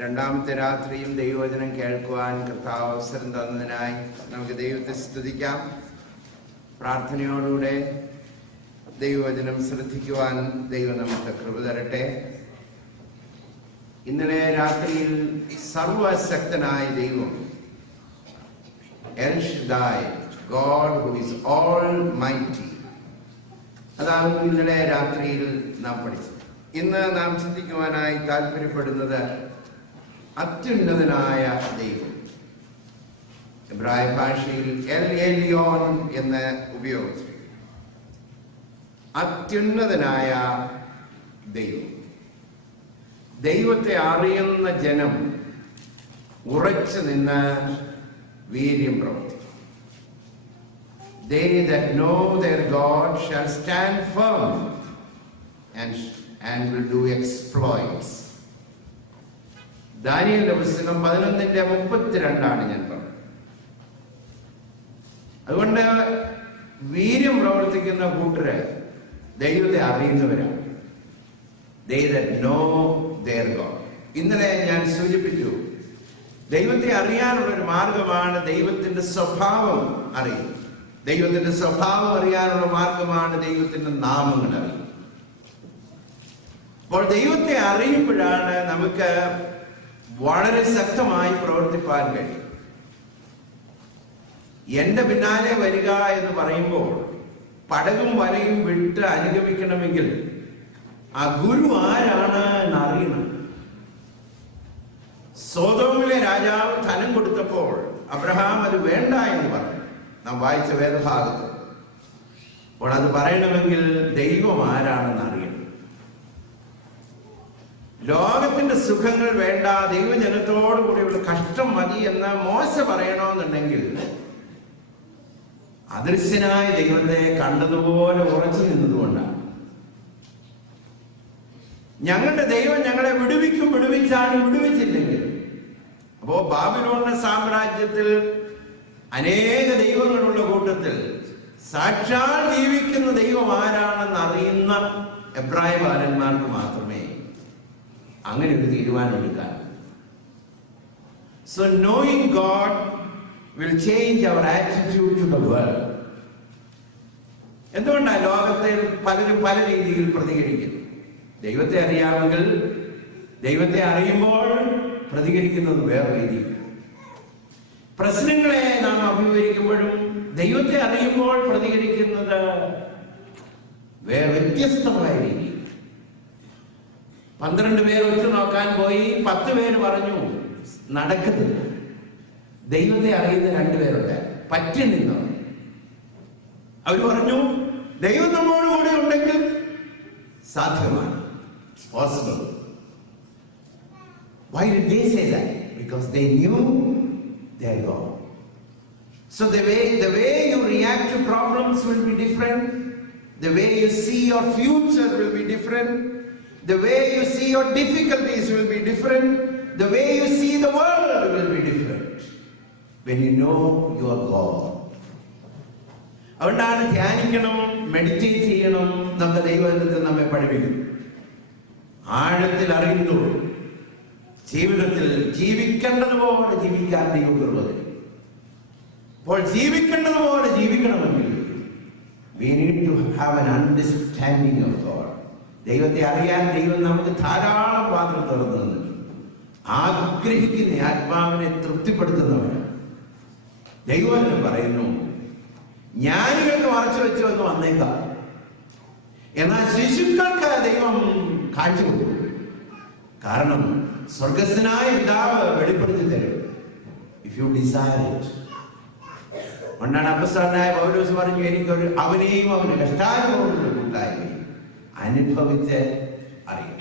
രണ്ടാമത്തെ രാത്രിയും ദൈവവചനം കേൾക്കുവാൻ കർത്താവ് അവസരം തന്നതിനായി നമുക്ക് ദൈവത്തെ സ്തുതിക്കാം. പ്രാർത്ഥനയോടുകൂടെ ദൈവവചനം ശ്രദ്ധിക്കുവാൻ ദൈവം നമുക്ക് കൃപ തരട്ടെ. ഇന്നലെ രാത്രിയിൽ സർവശക്തനായ ദൈവം, L Shaddai, God who is all mighty, അതാണ് ഇന്നലെ രാത്രിയിൽ നാം പഠിച്ചത്. ഇന്ന് നാം ചിന്തിക്കുവാനായി താല്പര്യപ്പെടുന്നത് അത്യുന്നതനായ ദൈവം. എബ്രായ ഭാഷയിൽ എൽ എലിയോൻ എന്ന് ഉപയോഗിച്ചു. അത്യുന്നതനായ ദൈവം. ദൈവത്തെ അറിയുന്ന ജനം ഉറച്ചു നിന്ന് വീര്യം പ്രവർത്തിക്കും. They that know their God shall stand firm and will do exploits. ദാനിയേലിന്റെ പുസ്തകം 11:32 ഞാൻ പറഞ്ഞു. അതുകൊണ്ട് വീര്യം പ്രവർത്തിക്കുന്ന കൂട്ടര് ദൈവത്തെ അറിയുന്നവരാണ്. They that know their God. ഇന്നലെ ഞാൻ സൂചിപ്പിച്ചു, ദൈവത്തെ അറിയാനുള്ള ഒരു മാർഗമാണ് ദൈവത്തിന്റെ സ്വഭാവം അറിയുന്നത്. ദൈവത്തിന്റെ സ്വഭാവം അറിയാനുള്ള മാർഗമാണ് ദൈവത്തിന്റെ നാമങ്ങൾ അറിയുന്നത്. അപ്പോൾ ദൈവത്തെ അറിയുമ്പോഴാണ് നമുക്ക് വളരെ ശക്തമായി പ്രവർത്തിപ്പാൻ കഴിയും. എന്റെ പിന്നാലെ വരിക എന്ന് പറയുമ്പോൾ പടകും വലയും വിട്ട് അനുഗമിക്കണമെങ്കിൽ ആ ഗുരു ആരാണ് എന്ന് അറിയണം. സോദോമിലെ രാജാവ് ധനം കൊടുത്തപ്പോൾ അബ്രഹാം അത് വേണ്ട എന്ന് പറഞ്ഞു. നാം വായിച്ച വേദഭാഗത്ത്. അപ്പോൾ അത് പറയണമെങ്കിൽ ദൈവം ആരാണെന്ന് അറിയണം. ലോകത്തിന്റെ സുഖങ്ങൾ വേണ്ട, ദൈവജനത്തോടു കൂടിയുള്ള കഷ്ടം മതി എന്ന് മോശ പറയണമെന്നുണ്ടെങ്കിൽ അദൃശ്യനായ ദൈവത്തെ കണ്ടതുപോലെ ഉറച്ചു നിന്നതുകൊണ്ടാണ്. ഞങ്ങളുടെ ദൈവം ഞങ്ങളെ വിടുവിച്ചാലും വിടുവിച്ചില്ലെങ്കിൽ, അപ്പോ ബാബിലോണിന്റെ സാമ്രാജ്യത്തിൽ അനേക ദൈവങ്ങളുള്ള കൂട്ടത്തിൽ സാക്ഷാൽ ജീവിക്കുന്ന ദൈവം ആരാണെന്ന് അറിയുന്ന എബ്രായ ബാലന്മാർക്ക് മാത്രമേ അങ്ങനെ ഒരു തീരുമാനമെടുക്കാൻ. So knowing God will change our attitude to the world. എന്തുകൊണ്ടാണ് ലോകത്തെ പലരും പല രീതിയിൽ പ്രതികരിക്കുന്നു? ദൈവത്തെ അറിയാമെങ്കിൽ, ദൈവത്തെ അറിയുമ്പോൾ പ്രതികരിക്കുന്നത് വേറെ രീതിയിൽ. പ്രശ്നങ്ങളെ നാം അഭിമുഖീകരിക്കുമ്പോഴും ദൈവത്തെ അറിയുമ്പോൾ പ്രതികരിക്കുന്നത് വ്യത്യസ്തമായ രീതിയിൽ. 12 പേർ ഒത്തു നോക്കാൻ പോയി, 10 പേര് പറഞ്ഞു നടക്കുന്നില്ല. ദൈവത്തെ അറിയുന്ന 2 പേരുണ്ട്, പറ്റി നിന്നു. അവർ പറഞ്ഞു ദൈവം നമ്മോട് കൂടെ ഉണ്ടെങ്കിൽ സാധ്യമാണ്. Possible. Why did they say that? Because they knew their God. So the way you react to problems will be different. The way you see your future will be different. The way you see your difficulties will be different. The way you see the world will be different when you know your God. അതുകൊണ്ടാണ് ധ്യാനിക്കണം, meditate ചെയ്യണം നമ്മുടെ ദൈവത്തെ നമ്മെ പഠിപ്പിക്കുന്നു. ആഴത്തിൽ അറിയുന്നു, ജീവിതത്തിൽ ജീവിക്കേണ്ടതുപോലെ ജീവിക്കാൻ ദൈവം കൃപ തരും. അപ്പോൾ ജീവിക്കേണ്ടതുപോലെ ജീവിക്കണമെങ്കിൽ we need to have an understanding of God. ദൈവത്തെ അറിയാൻ ദൈവം നമുക്ക് ധാരാളം വാതിൽ തുറന്നു തന്നിട്ടുണ്ട്. ആഗ്രഹിക്കുന്ന ആത്മാവിനെ തൃപ്തിപ്പെടുത്തുന്നവരാണ്. ദൈവം എന്ന് പറയുന്നു, ജ്ഞാനികൾക്ക് മറച്ചു വെച്ച് വന്ന് വന്നേക്കാം, എന്നാൽ ശിശുക്കൾക്ക് ദൈവം കാഴ്ച കൊടുക്കും. കാരണം സ്വർഗസ്ഥനായ പിതാവ് വെളിപ്പെടുത്തി തരും. If you desire it. ഒന്നാണ് അപ്പസ്തലനായ പൗലോസ് പറഞ്ഞു, എനിക്കൊരു അവനെയും അവന്റെ കഷ്ടാനുഭവങ്ങളുടെ കൂട്ടായ്മയും അനുഭവിച്ച് അറിയാം.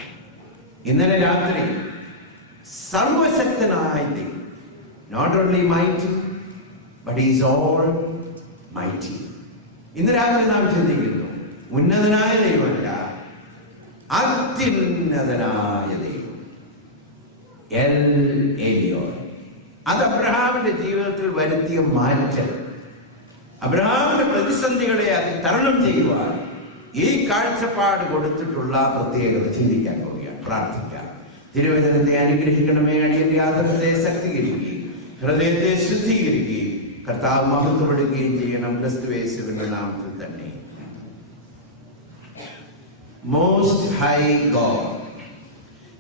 ഇന്നലെ രാത്രി സർവശക്തനായ ദൈവം, not only mighty but is almighty. ഇന്ന് രാത്രി നാം ചിന്തിക്കുന്നു, ഉന്നതനായ ദൈവമല്ല, അത്യുന്നതനായ ദൈവം, എൽ എലിയോൻ. അത് അബ്രഹാമിന്റെ ജീവിതത്തിൽ വരുത്തിയ മാറ്റം, അബ്രഹാമിന്റെ പ്രതിസന്ധികളെ തരണം ചെയ്യുവാൻ ഈ കാഴ്ചപ്പാട് കൊടുത്തിട്ടുള്ള പ്രത്യേകത ചിന്തിക്കാൻ പോവുകയാണ്. പ്രാർത്ഥിക്കാം. തിരുവചനത്തെ അനുഗ്രഹിക്കണമേ. അടിയന്റെ ആദരത്തെ ശക്തീകരിക്കുകയും ഹൃദയത്തെ ശുദ്ധീകരിക്കുകയും കർത്താവ് മഹത്വപ്പെടുകയും ചെയ്യണം. ക്രിസ്തുയേശുവിന്റെ നാമത്തിൽ തന്നെ. Most high God.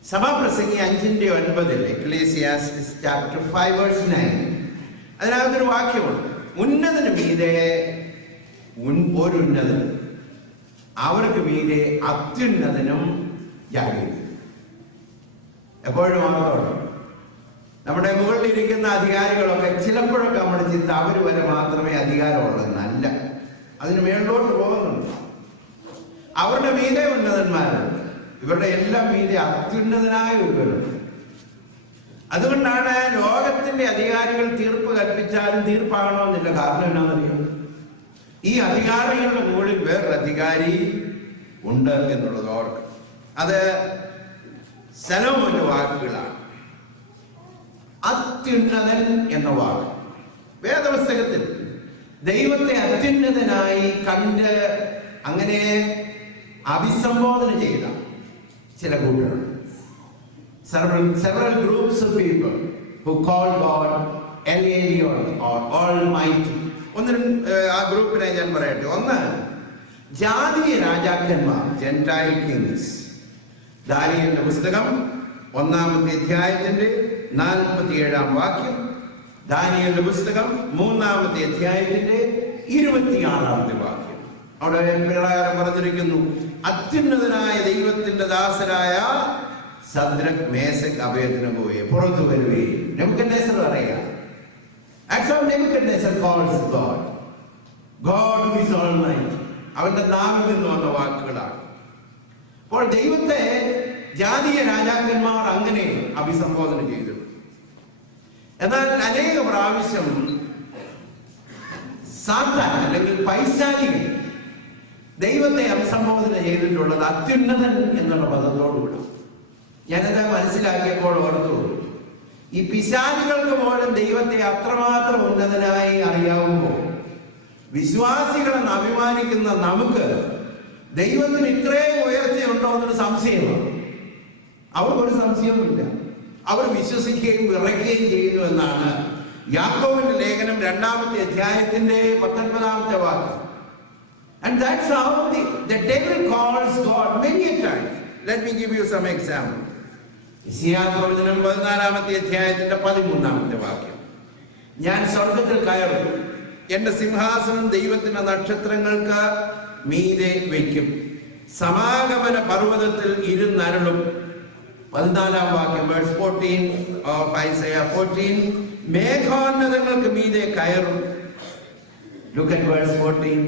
സഭാപ്രസംഗി 5:9 എക്ലേസിയാസ്റ്റിസ് ചാപ്റ്റർ 5:9 അതിനകത്തൊരു വാക്യമുണ്ട്. ഉന്നതന് മീതെ ഒരു ഉന്നതൻ, അവർക്ക് മീതെ അത്യുന്നതനും ജാഗ്രത. എപ്പോഴും ഓർത്തോണം, നമ്മുടെ മുകളിലിരിക്കുന്ന അധികാരികളൊക്കെ ചിലപ്പോഴൊക്കെ നമ്മുടെ ചിന്ത അവർ വരെ മാത്രമേ അധികാരമുള്ളതെന്നല്ല, അതിന് മേളിലോട്ട് പോകുന്നുണ്ട്. അവരുടെ മീതെ ഉന്നതന്മാരുണ്ട്, ഇവരുടെ എല്ലാം മീതെ അത്യുന്നതനായ ഒരുവരുണ്ട്. അതുകൊണ്ടാണ് ലോകത്തിന്റെ അധികാരികൾ തീർപ്പ് കൽപ്പിച്ചാലും തീർപ്പാകണമെന്നില്ല. കാരണം എന്നാണെന്നറിയാം, ഈ അധികാരികളുടെ മുകളിൽ വേറൊരു അധികാരി ഉണ്ട് എന്നുള്ളത് ഓർക്കും. അത് ശലോമോന്റെ വാക്കുകളാണ്. അത്യുന്നതൻ എന്ന വാക്ക് വേദപുസ്തകത്തിൽ ദൈവത്തെ അത്യുന്നതനായി കണ്ട് അങ്ങനെ അഭിസംബോധന ചെയ്ത ചില കൂട്ടരുണ്ട്. Several groups of people who call God El Elyon or Almighty. ആ ഗ്രൂപ്പിനെ ഞാൻ പറയട്ടെ. ഒന്ന്, ജാതീയ രാജാക്കന്മാർ, ജെന്റൈൽ കിങ്സ്. ദാനിയേലിന്റെ പുസ്തകം 1-ാമത്തെ അധ്യായത്തിന്റെ 47-ാം വാക്യം, ദാനിയേലിന്റെ പുസ്തകം 3-ാമത്തെ അധ്യായത്തിന്റെ 26-ാമത്തെ വാക്യം. അവിടെ പ്രകാരം പറഞ്ഞിരിക്കുന്നു, അത്യുന്നതനായ ദൈവത്തിന്റെ ദാസരായ സദ്രക്, മേശക്, അബേദ്നെഗോയെ പുറത്തു വരുകയും. നെബൂഖദ്നേസർ പറയുക, That's how Nebuchadnezzar calls God. God who is Almighty. അവന്റെ നാവിൽ നിന്ന് വന്ന വാക്കുകളാണ്. അപ്പോൾ ദൈവത്തെ ജാതീയ രാജാക്കന്മാർ അങ്ങനെ അഭിസംബോധന ചെയ്തു. എന്നാൽ അനേക പ്രാവശ്യം സാത്താൻ അല്ലെങ്കിൽ പൈശാചികൻ ദൈവത്തെ അഭിസംബോധന ചെയ്തിട്ടുള്ളത് അത്യുന്നതൻ എന്നുള്ള പദത്തോടുകൂടി. ഞാനത് മനസ്സിലാക്കിയപ്പോൾ ഓർത്തു, ഈ പിശാചുകൾക്ക് പോലും ദൈവത്തെ അത്രമാത്രം ഉന്നതനായി അറിയാവുമ്പോൾ വിശ്വാസികളെന്ന് അഭിമാനിക്കുന്ന നമുക്ക് ദൈവത്തിന് ഇത്രയും ഉയർച്ചയുണ്ടോ എന്നൊരു സംശയമാണ്. അവർക്കൊരു സംശയവുമില്ല. അവർ വിശ്വസിക്കുകയും വിറയ്ക്കുകയും ചെയ്യുന്നു എന്നാണ് യാക്കോബിന്റെ ലേഖനം 2-ാമത്തെ അധ്യായത്തിന്റെ 19-ാമത്തെ വാക്യം. And that's how the devil calls God many a times. Let me give you some examples. യെശയ്യാപ്രവചനം 14-ാമത്തെ അധ്യായത്തിന്റെ 13-ാമത്തെ വാക്യം. ഞാൻ സ്വർഗത്തിൽ കയറും, എന്റെ സിംഹാസനം ദൈവത്തിന്റെ നക്ഷത്രങ്ങൾക്ക് മീതെ വയ്ക്കും, സമാഗമന പർവ്വതത്തിൽ ഇരുന്നരുളും. 14-ാം വാക്യം, verse 14 of Isaiah 14, മേഘോന്നതങ്ങൾക്ക് മീതെ കയറും. Look at verse 14,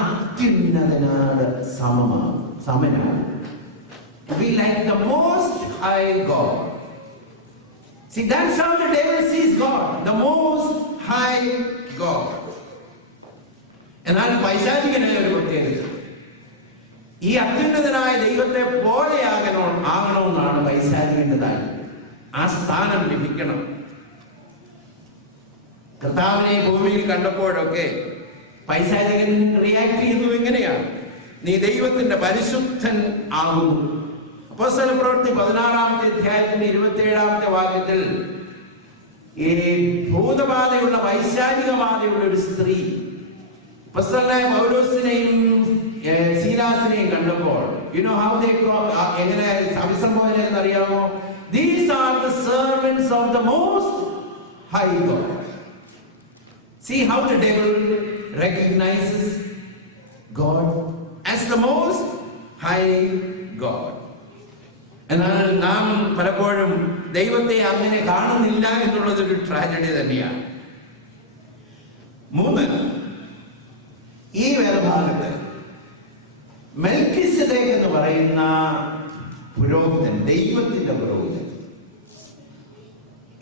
അത്യുന്നതനാണ് സമനാണ്. Be like the most high God. See, that's how the devil sees God, the most high God. എന്നാൽ പൈശാചികനായ ഒരു പ്രത്യേകത, ഈ അത്യുന്നതനായ ദൈവത്തെ പോലെ ആകണമെന്നാണ് പൈശാചികന്റെ താല്പര്യം. ആ സ്ഥാനം ലഭിക്കണം. കർത്താവിനെ ഭൂമിയിൽ കണ്ടപ്പോഴൊക്കെ പൈശാചികൻ റിയാക്ട് ചെയ്യുന്നത് ഇങ്ങനെയാണ്, നീ ദൈവത്തിന്റെ പരിശുദ്ധൻ ആകുന്നു. അപ്പോസ്തലപ്രവൃത്തി 16-ാമത്തെ അധ്യായത്തിന്റെ 27-ാമത്തെ വാക്യത്തിൽ ഈ ഭൂതബാധയുള്ള വൈശാചികബാധയുള്ള ഒരു സ്ത്രീ അപ്പോസ്തലനായ പൗലോസിനെയും ശീലാസിനെയും കണ്ടപ്പോൾ, you know how they എങ്ങനെ അഭിസംബോധന എന്നറിയാമോ? These are the servants of the most high God. See how the devil recognizes God as the most high God. എന്നാൽ നാം പലപ്പോഴും ദൈവത്തെ അങ്ങനെ കാണുന്നില്ല എന്നുള്ളതൊരു ട്രാജഡി തന്നെയാണ്. 3, ഈ വേദഭാഗത്ത് മെൽക്കിസെദേക്ക് എന്ന് പറയുന്ന പുരോഹിതൻ, ദൈവത്തിന്റെ പുരോഹിതൻ.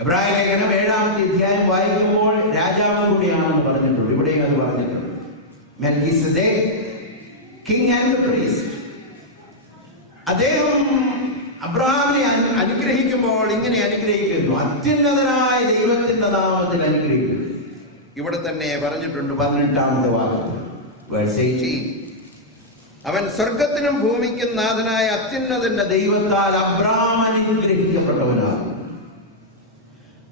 എബ്രായ ലേഖനം 7-ാമത്തെ അധ്യായം വായിക്കുമ്പോൾ രാജാവ് കൂടിയാണെന്ന് പറഞ്ഞിട്ടുണ്ട്. ഇവിടെയും അത് പറഞ്ഞിട്ടുണ്ട്. മെൽക്കിസെദേക്ക്, കിങ് ആൻഡ് പ്രീസ്റ്റ്. അദ്ദേഹം അബ്രഹാമിനെ അനുഗ്രഹിക്കുമ്പോൾ ഇങ്ങനെ അനുഗ്രഹിക്കുന്നു, അത്യുന്നതനായ ദൈവത്തിന്റെ നാമത്തിൽ അനുഗ്രഹിക്കുന്നു. ഇവിടെ തന്നെ പറഞ്ഞിട്ടുണ്ട് 18-ാമത്തെ വാക്യം, verse 18. അവൻ സ്വർഗത്തിനും ഭൂമിക്കും നാഥനായ അത്യുന്നതന്റെ ദൈവത്താൽ അബ്രാം അനുഗ്രഹിക്കപ്പെട്ടവനാണ്.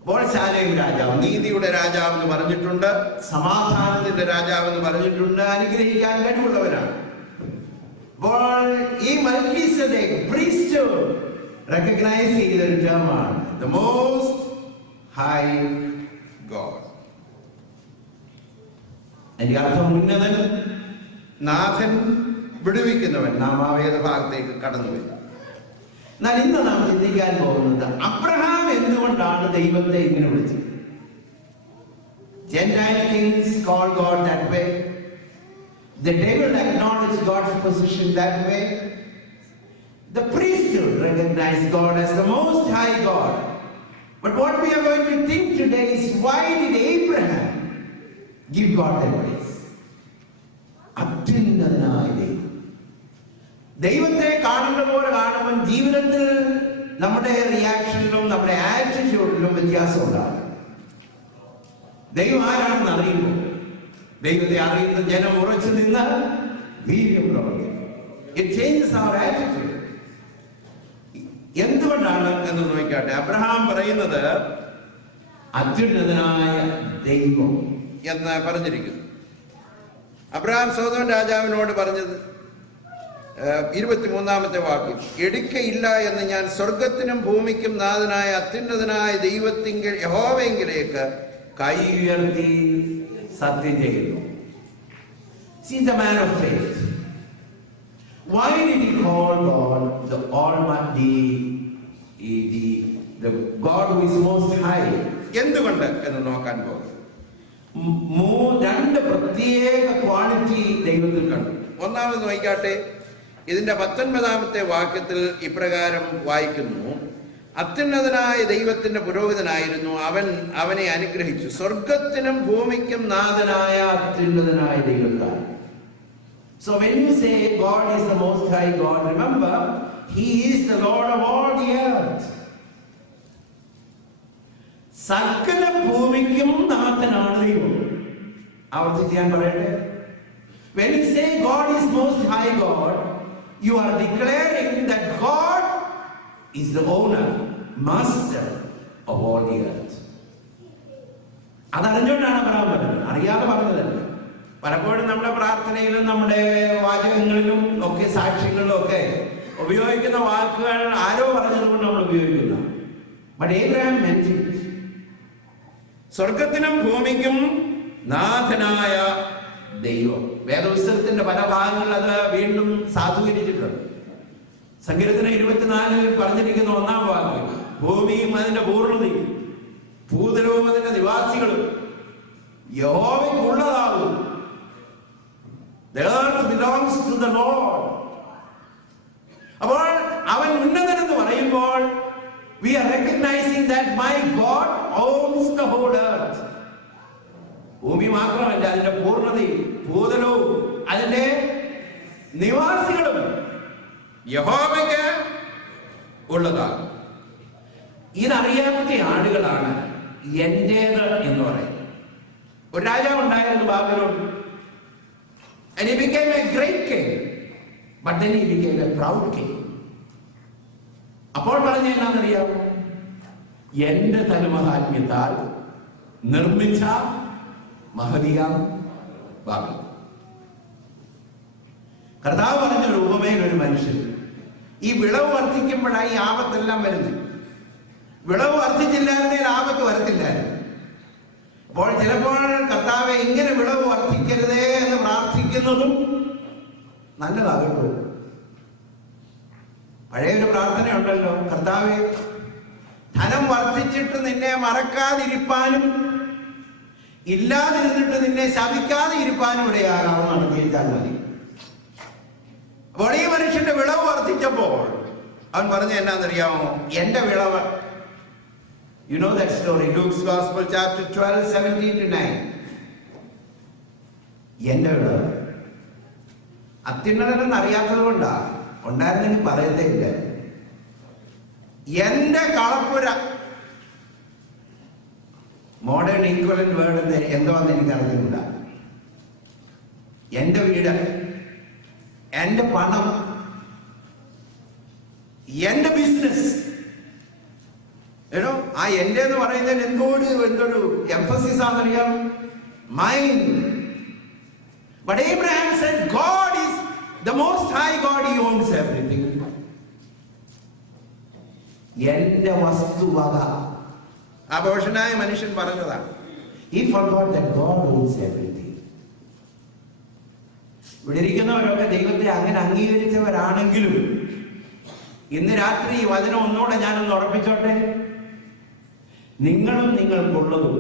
അപ്പോൾ ശാലേം രാജാവ് നീതിയുടെ രാജാവ് എന്ന് പറഞ്ഞിട്ടുണ്ട്, സമാധാനത്തിന്റെ രാജാവ് എന്ന് പറഞ്ഞിട്ടുണ്ട്, അനുഗ്രഹിക്കാൻ കഴിവുള്ളവനാണ്. അപ്പോൾ ഈ മൽക്കീസേദെക്ക് priesthood recognize ചെയ്തൊരു ടേമാണ് the most high God. അതിന്റെ അർത്ഥം ഉന്നതൻ, നാഥൻ, വിടുവിക്കുന്നവൻ. നാം ആ വേദഭാഗത്തേക്ക് കടന്നു വരും. എന്നാൽ ഇന്ന് നാം ചിന്തിക്കാൻ പോകുന്നത് അബ്രഹാം എന്തുകൊണ്ടാണ് ദൈവത്തെ ഇങ്ങനെ വിളിച്ചത്? Gentile kings call God that way. The devil acknowledged God's position that way. The priesthood recognized God as the most high God. But what we are going to think today is, why did Abraham give God that place? അത്യുന്നതനായ ദൈവം. ദൈവത്തെ കാണുന്ന പോലെ കാണുമ്പോൾ ജീവിതത്തിൽ നമ്മുടെ റിയാക്ഷനിലും നമ്മുടെ ആറ്റിറ്റ്യൂഡിലും വ്യത്യാസം ഉണ്ടാകും. ദൈവം ആരാണെന്ന് അറിയുമ്പോൾ, ദൈവത്തെ അറിയുന്ന ജനം ഉറച്ചു നിന്ന് വീര്യം പ്രവർത്തിക്കും. It changes our attitude. എന്തുകൊണ്ടാണ് എന്ന് നോക്കിക്കാട്ടെ. അബ്രഹാം പറയുന്നത് അത്യുന്നതനായ ദൈവം എന്ന് പറഞ്ഞിരിക്കുന്നു. അബ്രഹാം സോദോം രാജാവിനോട് പറഞ്ഞത് 23-ാമത്തെ വാക്യം, എടുക്കയില്ല എന്ന് ഞാൻ സ്വർഗത്തിനും ഭൂമിക്കും നാഥനായ അത്യുന്നതനായ ദൈവത്തിങ്കിൽ യഹോവയെങ്കിലേക്ക് കൈ ഉയർത്തി സത്യം ചെയ്യുന്നു. See the man of faith. Why did he call God the Almighty, the God who is most high? എന്തുകൊണ്ട് എന്ന് നോക്കാൻ പോകും. രണ്ട് പ്രത്യേക ക്വാളിറ്റി ദൈവത്തിൽ കണ്ടു. ഒന്നാമത് നോക്കിക്കാട്ടെ. ഇതിന്റെ 19-ാമത്തെ വാക്യത്തിൽ ഇപ്രകാരം വായിക്കുന്നു, അത്യുന്നതനായ ദൈവത്തിന്റെ പുരോഹിതനായിരുന്നു അവൻ, അവനെ അനുഗ്രഹിച്ചു സ്വർഗത്തിനും ഭൂമിക്കും നാഥനായ അത്യുന്നതനായ ദൈവത്താൽ. So when you say God is the most high God, remember he is the Lord of all the earth. സകല ഭൂമിക്കും നാഥനാണ് ദൈവം. ആവർത്തിച്ച് ഞാൻ പറയട്ടെ. When you say God is most high God, you are declaring that God is the owner, master of all the earth. അതറിഞ്ഞുകൊണ്ടാണ് Abraham പറഞ്ഞത്, അറിയാതെ പറഞ്ഞതല്ല. പലപ്പോഴും നമ്മുടെ പ്രാർത്ഥനയിലും നമ്മുടെ വാചകങ്ങളിലും ഒക്കെ സാക്ഷ്യങ്ങളിലും ഒക്കെ ഉപയോഗിക്കുന്ന വാക്കുകൾ ആരോ പറഞ്ഞതുകൊണ്ട് നമ്മൾ ഉപയോഗിക്കുന്ന. But Abraham mentioned സ്വർഗത്തിനും ഭൂമിക്കും നാഥനായ ദൈവം. വേദപുസ്തകത്തിന്റെ പല ഭാഗങ്ങളിൽ അത് വീണ്ടും സാധൂകരിച്ചിട്ടുണ്ട്. സങ്കീർത്തനം 24 പറഞ്ഞിരിക്കുന്ന 1-ാം വാക്യം, ഭൂമിയും അതിന്റെ പൂർണ്ണതയും ഭൂതലവും അതിന്റെ നിവാസികളും യഹോവയ്ക്കുള്ളതാകും. The earth belongs to the Lord. അപ്പോൾ അവൻ ഉന്നതനെന്ന് പറയുമ്പോൾ we are recognizing that my God owns the whole earth. ഭൂമി മാത്രമല്ല, അതിന്റെ പൂർണ്ണതയും ഭൂതലവും അതിന്റെ നിവാസികളും യഹോവയ്ക്ക് ഉള്ളതാണ്. ഇതറിയാത്ത ആളുകളാണ് എന്റേത് എന്ന് പറയുന്നത്. ഒരു രാജാവ് ഉണ്ടായിരുന്നു Babylon. And he became a great king, but then he became a proud king. അപ്പോൾ പറഞ്ഞ എന്നാന്നറിയാമോ? എന്റെ തലമഹാത്മ്യത്താൽ നിർമ്മിച്ച മഹതിയാം ബാബിലോൺ. കർത്താവ് പറഞ്ഞൊരു ഉപമയിൽ ഒരു മനുഷ്യൻ, ഈ വിളവ് വർദ്ധിക്കുമ്പോഴായി ആപത്തെല്ലാം വരുന്നത്. വിളവ് വർദ്ധിച്ചില്ലായിരുന്നേ ആപത്ത് വരത്തില്ലായിരുന്നു. അപ്പോൾ ചിലപ്പോൾ കർത്താവെ ഇങ്ങനെ വിളവ് വർദ്ധിക്കരുതേ എന്ന് പ്രാർത്ഥിക്കുന്നതും നല്ലതാകട്ടോ. പഴയൊരു പ്രാർത്ഥനയുണ്ടല്ലോ, കർത്താവെ ധനം വർദ്ധിച്ചിട്ട് നിന്നെ മറക്കാതിരിപ്പാനും ഇല്ലാതിരുന്നിട്ട് നിന്നെ ശപിക്കാതെ ഇരിപ്പാനും ഇടയാകാമെന്ന് നടത്തിയാൽ മതി. അപ്പോൾ ഈ മനുഷ്യന്റെ വിളവ് വർദ്ധിച്ചപ്പോൾ അവൻ പറഞ്ഞ എന്നാന്നറിയാമോ? എന്റെ വിളവ്. You know that story, Luke's Gospel chapter 12, 17-9. എന്റെ വിളവ്. അത്യുന്നതനെന്ന് അറിയാത്തത് കൊണ്ടാ, ഉണ്ടായിരുന്നെങ്കിൽ പറയത്തേ ഇല്ല. എന്റെ കളപ്പുര. മോഡേൺ ഈക്വലന്റ് വേർഡ് എന്തോന്ന് എനിക്ക് അറിഞ്ഞില്ല. എന്റെ വീട്, എന്റെ പണം, എന്റെ ബിസിനസ്. ആ എന്റെ എന്ന് പറയുന്നതിന് എന്തൊരു എംഫസിസ് ആണെന്നറിയാം. Mind. But Abraham said, God is the most high God. He owns everything. എന്റെ വസ്തുവക. അപോഷനായ മനുഷ്യൻ പറഞ്ഞതാണ്. He forgot that God owns everything. ഇവിടെ ഇരിക്കുന്നവരൊക്കെ ദൈവത്തെ അങ്ങനെ അംഗീകരിച്ചവരാണെങ്കിലും ഇന്ന് രാത്രി ഈ വചനം ഒന്നുകൂടെ ഞാനൊന്ന് ഉറപ്പിച്ചോട്ടെ. നിങ്ങളും നിങ്ങൾക്കുള്ളതും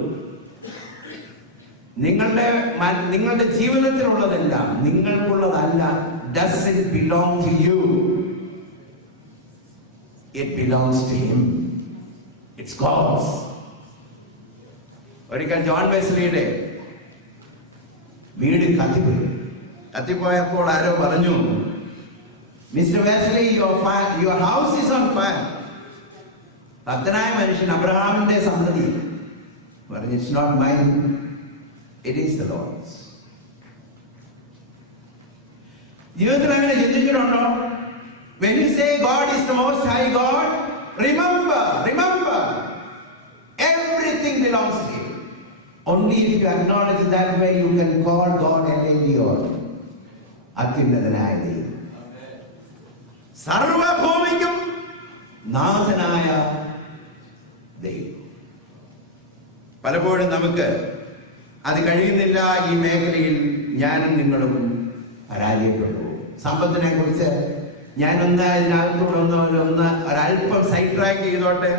നിങ്ങളുടെ ജീവിതത്തിലുള്ളതെല്ലാം നിങ്ങൾക്കുള്ളതല്ല. Does it belong to you? It belongs to him. It's God's. ഒരിക്കൽ ജോൺ വെസ്ലിയുടെ വീട് കത്തിപ്പോയപ്പോൾ ആരോ പറഞ്ഞു, mister Wesley, your house is on fire. ഭക്തനായ മനുഷ്യൻ, അബ്രഹാമിന്റെ സന്തതി പറഞ്ഞു, it's not mine, it is the Lord's. ജീവിതത്തിൽ അങ്ങനെ ചിന്തിച്ചിട്ടുണ്ടോ? When you say God is the most high God, remember, everything belongs to him. Only if you acknowledge that way you can call God an Elion. അത്യുന്നതനായ ദൈവം, സർവഭൂമിക്കും നാഥനായ ദൈവം. പലപ്പോഴും നമുക്ക് അത് കഴിയുന്നില്ല. ഈ മേഖലയിൽ ഞാനും നിങ്ങളും പരാജയപ്പെട്ടു. സമ്പത്തിനെ കുറിച്ച് ഞാനൊന്ന് ഇതിനകത്തൂടെ ഒരല്പം സൈഡ് ട്രാക്ക് ചെയ്തോട്ടെ.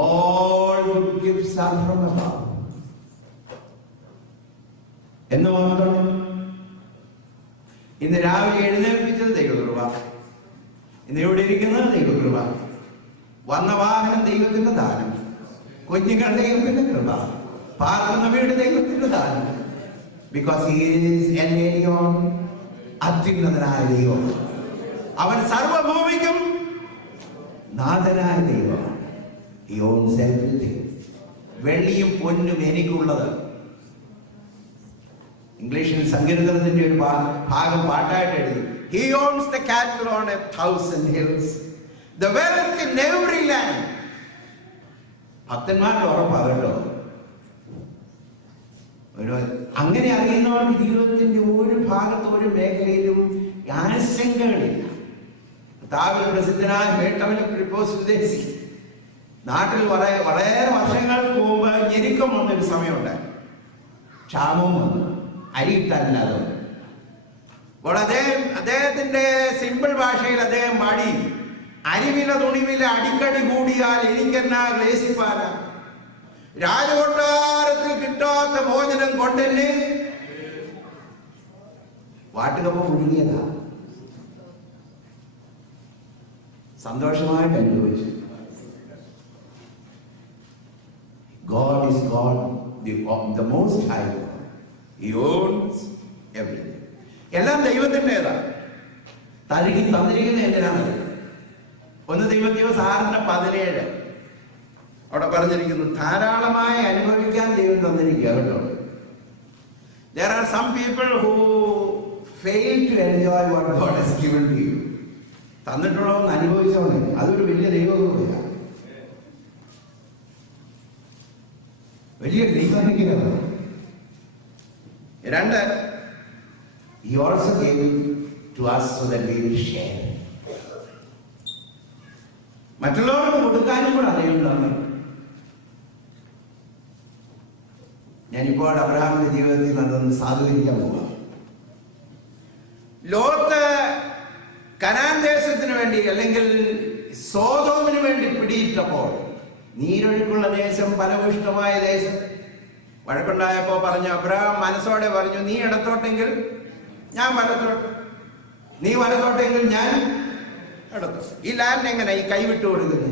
All good gifts are from above. എന്ന് മാത്രം ഇന്ന് രാവിലെ എഴുന്നേൽപ്പിച്ചത് ദൈവകൃപ. ഇന്ന് ഇവിടെ ഇരിക്കുന്നത് ദൈവകൃപ. വന്ന വാഹനം ദൈവത്തിന്റെ ദാനം, കുഞ്ഞുങ്ങൾ ദൈവത്തിന്റെ കൃപ, പാർക്കുന്ന വീട് ദൈവത്തിന്റെ ദാനം. ബിക്കോസ് ഹി ഈസ് എൻ എലിയോൻ, അത്യുന്നതനായ ദൈവം. അവൻ സർവഭൂമിക്കും നാഥനായ ദൈവമാണ്. He owns everything. വെള്ളിയും പൊന്നും എനിക്കുള്ളത്. ഇംഗ്ലീഷിൽ സങ്കീർത്തനത്തിന്റെ ഒരു ഭാഗം പാട്ടായിട്ട് എഴുതി, He owns the cattle on 1,000 hills, the wealth in every land. ഭക്തന്മാരുടെ ഉറപ്പാകട്ടോ. അങ്ങനെ അറിയുന്നവർക്ക് ജീവിതത്തിന്റെ ഒരു ഭാഗത്ത് ഒരു മേഖലയിലും ആശങ്കകളില്ല. താവിൽ പ്രസിദ്ധനായ മേട്ടവന ഫിലിപ്പോസ് വിദേശി നാട്ടിൽ വളരെ വർഷങ്ങൾക്ക് മുമ്പ് ഞെരുക്കം വന്നൊരു സമയമുണ്ടായി. ക്ഷാമവും വന്നു, അരിയിട്ടല്ലാതെ. അപ്പോൾ അദ്ദേഹത്തിന്റെ സിമ്പിൾ ഭാഷയിൽ അദ്ദേഹം പാടി, അരിവില തുണിവില അടിക്കടി കൂടിയാൽ എനിക്കെന്നാ ക്ലേശിപ്പാന, രാജകൊട്ടാരത്തിൽ കിട്ടാത്ത ഭോജനം കൊണ്ടെന്നെ. വാട്ടുകപ്പം മുഴുകിയതാ. സന്തോഷമായിട്ട് അനുഭവിച്ചു. God is God, the most high God. He owns everything. എല്ലാം ദൈവത്തിൻ്റെതാ. തഴുകി തന്നിരിക്കുന്ന എന്തിനാണ്? 1 തിമോഥെയോസ് 6:17 അവിടെ പറഞ്ഞിരിക്കുന്നു, ധാരാളമായി അനുഭവിക്കാൻ ദൈവം തന്നിരിക്കുക കേട്ടോ. There are some people who fail to enjoy what God has given to you. തന്നിട്ടുള്ളതൊന്ന് അനുഭവിച്ചോളെ, അതൊരു വലിയ ദൈവകൃപയാണ്, വലിയ ദൈവാനുഗ്രഹമാണ്. 2, He also gave it to us so that we will share. മറ്റുള്ളവർക്ക് കൊടുക്കാനും കൂടെ അറിയുന്നുണ്ട്. ഞാനിപ്പോൾ അബ്രഹാമിന്റെ ജീവിതത്തിൽ അതൊന്ന് സാധൂകരിക്കാൻ പോവാം. ലോകത്ത് കനാൻ ദേശത്തിന് വേണ്ടി അല്ലെങ്കിൽ സോദോമിന് വേണ്ടി പിടിയിട്ടപ്പോൾ, നീരൊഴുക്കുള്ള ദേശം, ഫലഭൂഷ്ടമായ ദേശം, വഴക്കുണ്ടായപ്പോ പറഞ്ഞു, അബ്രഹാം മനസ്സോടെ പറഞ്ഞു, നീ ഇടത്തോട്ടെങ്കിൽ ഞാൻ വലത്തോട്ട്, നീ വലത്തോട്ടെങ്കിൽ ഞാൻ ഇടത്തോട്ട്. ഈ ലാൻഡ് എങ്ങനെ ഈ കൈവിട്ടു കൊടുക്കുന്നത്?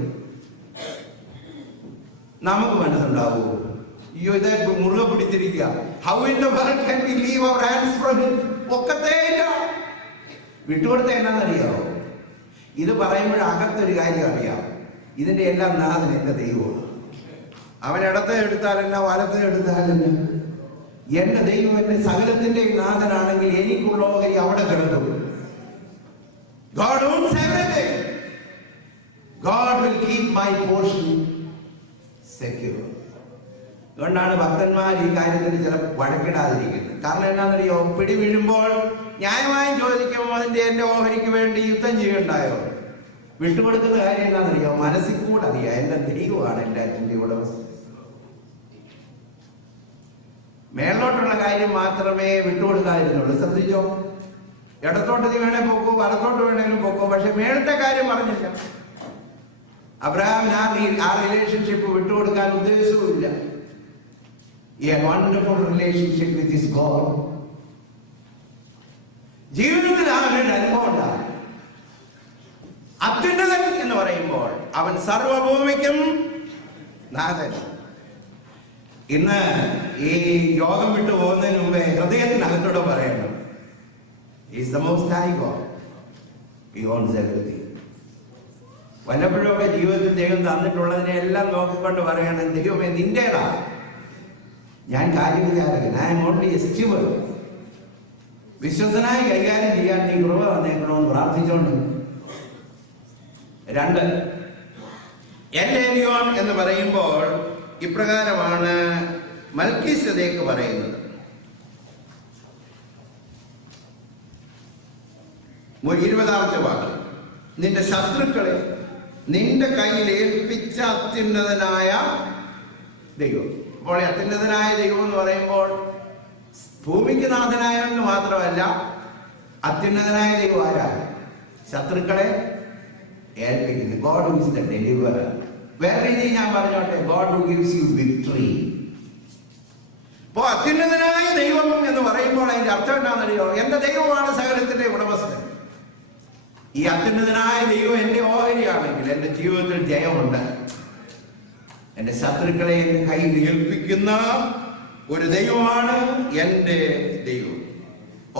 നമുക്ക് മനസ്സുണ്ടാവൂ, അയ്യോ ഇതേ മുറുകെ പിടിച്ചിരിക്കുക. How in the world can we leave our hands from it? ഒക്കത്തേയില്ല. വിട്ടുകൊടുത്ത എന്നാന്നറിയാവോ? ഇത് പറയുമ്പോൾ അകത്തൊരു കാര്യം അറിയാം, ഇതിന്റെ എല്ലാം നാഥൻ എന്റെ ദൈവമാണ്. അവൻ ഇടത്തെ എടുത്താലല്ല വലത്തെ എടുത്താലല്ല, എന്റെ ദൈവം എന്റെ സകലത്തിന്റെ നാഥനാണെങ്കിൽ എനിക്കുള്ള ഓഹരി അവിടെ കിടക്കും. God owns everything. God will keep my portion secure. അതുകൊണ്ടാണ് ഭക്തന്മാർ ഈ കാര്യത്തിൽ ചില വഴക്കിടാതിരിക്കുന്നത്. കാരണം എന്താണെന്നറിയോ? പിടി വീഴുമ്പോൾ ന്യായമായും ചോദിക്കുമ്പോൾ എന്റെ ഓഹരിക്ക് വേണ്ടി യുദ്ധം ചെയ്യണ്ടായോ? വിട്ടുകൊടുക്കുന്ന കാര്യം എന്താണെന്നറിയോ? മനസ്സിൽ കൂടെ അറിയാം, എന്റെ ദൈവമാണ് എല്ലാറ്റിന്റെ ഉടമസ്ഥൻ. മേലോട്ടുള്ള കാര്യം മാത്രമേ വിട്ടുകൊടുക്കാതിരുന്നുള്ളൂ. ശ്രദ്ധിച്ചോ? ഇടത്തോട്ട് നീ വേണേ പോക്കോ, വലത്തോട്ട് വേണമെങ്കിലും പോക്കോ, പക്ഷെ മേളത്തെ കാര്യം പറഞ്ഞില്ല. അബ്രഹാമിന് ആ റിലേഷൻഷിപ്പ് വിട്ടുകൊടുക്കാൻ ഉദ്ദേശവുമില്ല. A wonderful relationship with his God. ജീവിതത്തിൽ അവനൊരു അനുഭവം ഉണ്ടാകും. അത്യുന്നതൻ എന്ന് പറയുമ്പോൾ അവൻ സർവഭൂമിക്കും നാഥൻ. ഇന്ന് ഈ യോഗം വിട്ടു പോകുന്നതിന് മുമ്പേ ഹൃദയത്തിനകത്തോടെ പറയണം, He is the most high God. He owns everything. വല്ലപ്പോഴൊക്കെ ജീവിതത്തിൽ ദൈവം തന്നിട്ടുള്ളതിനെ എല്ലാം നോക്കിക്കൊണ്ട് പറയണം, ദൈവമേ നിന്റേതാ, ഞാൻ കാര്യവിചാരകൻ, I am only a steward. വിശ്വസനായി കൈകാര്യം ചെയ്യാൻ നീ കൃപ തന്നേക്കണമെന്ന് പ്രാർത്ഥിച്ചോണ്ട്. 2, എൽഏലിയോൻ എന്ന് പറയുമ്പോൾ ഇപ്രകാരമാണ് മൽക്കീസദേക്ക് പറയുന്നത്. 20ാമത്തെ വാക്യം, നിന്റെ ശത്രുക്കളെ നിന്റെ കയ്യിൽ ഏൽപ്പിച്ച അത്യുന്നതനായ ദൈവം. അപ്പോൾ അത്യുന്നതനായ ദൈവം എന്ന് പറയുമ്പോൾ ഭൂമിക്ക് നാഥനായെന്ന് മാത്രമല്ല, അത്യുന്നതനായ ദൈവം ആരാ? ശത്രുക്കളെ ഏൽപ്പിക്കുന്നു. God who is the deliverer. വേറെ രീതിയിൽ ഞാൻ പറഞ്ഞോട്ടെ, God who gives you victory. അപ്പോ അത്യുന്നതനായ ദൈവം എന്ന് പറയുമ്പോൾ അതിന്റെ അർത്ഥം എന്താണെന്നറിയോ? എന്റെ ദൈവമാണ് സകലത്തിന്റെ ഉടമസ്ഥൻ. ഈ അത്യുന്നതനായ ദൈവം എന്റെ ഓഹരിയാണെങ്കിൽ എന്റെ ജീവിതത്തിൽ ജയമുണ്ട്. എന്റെ ശത്രുക്കളെ എന്റെ കയ്യിൽ ഏൽപ്പിക്കുന്ന ഒരു ദൈവമാണ് എന്റെ ദൈവം.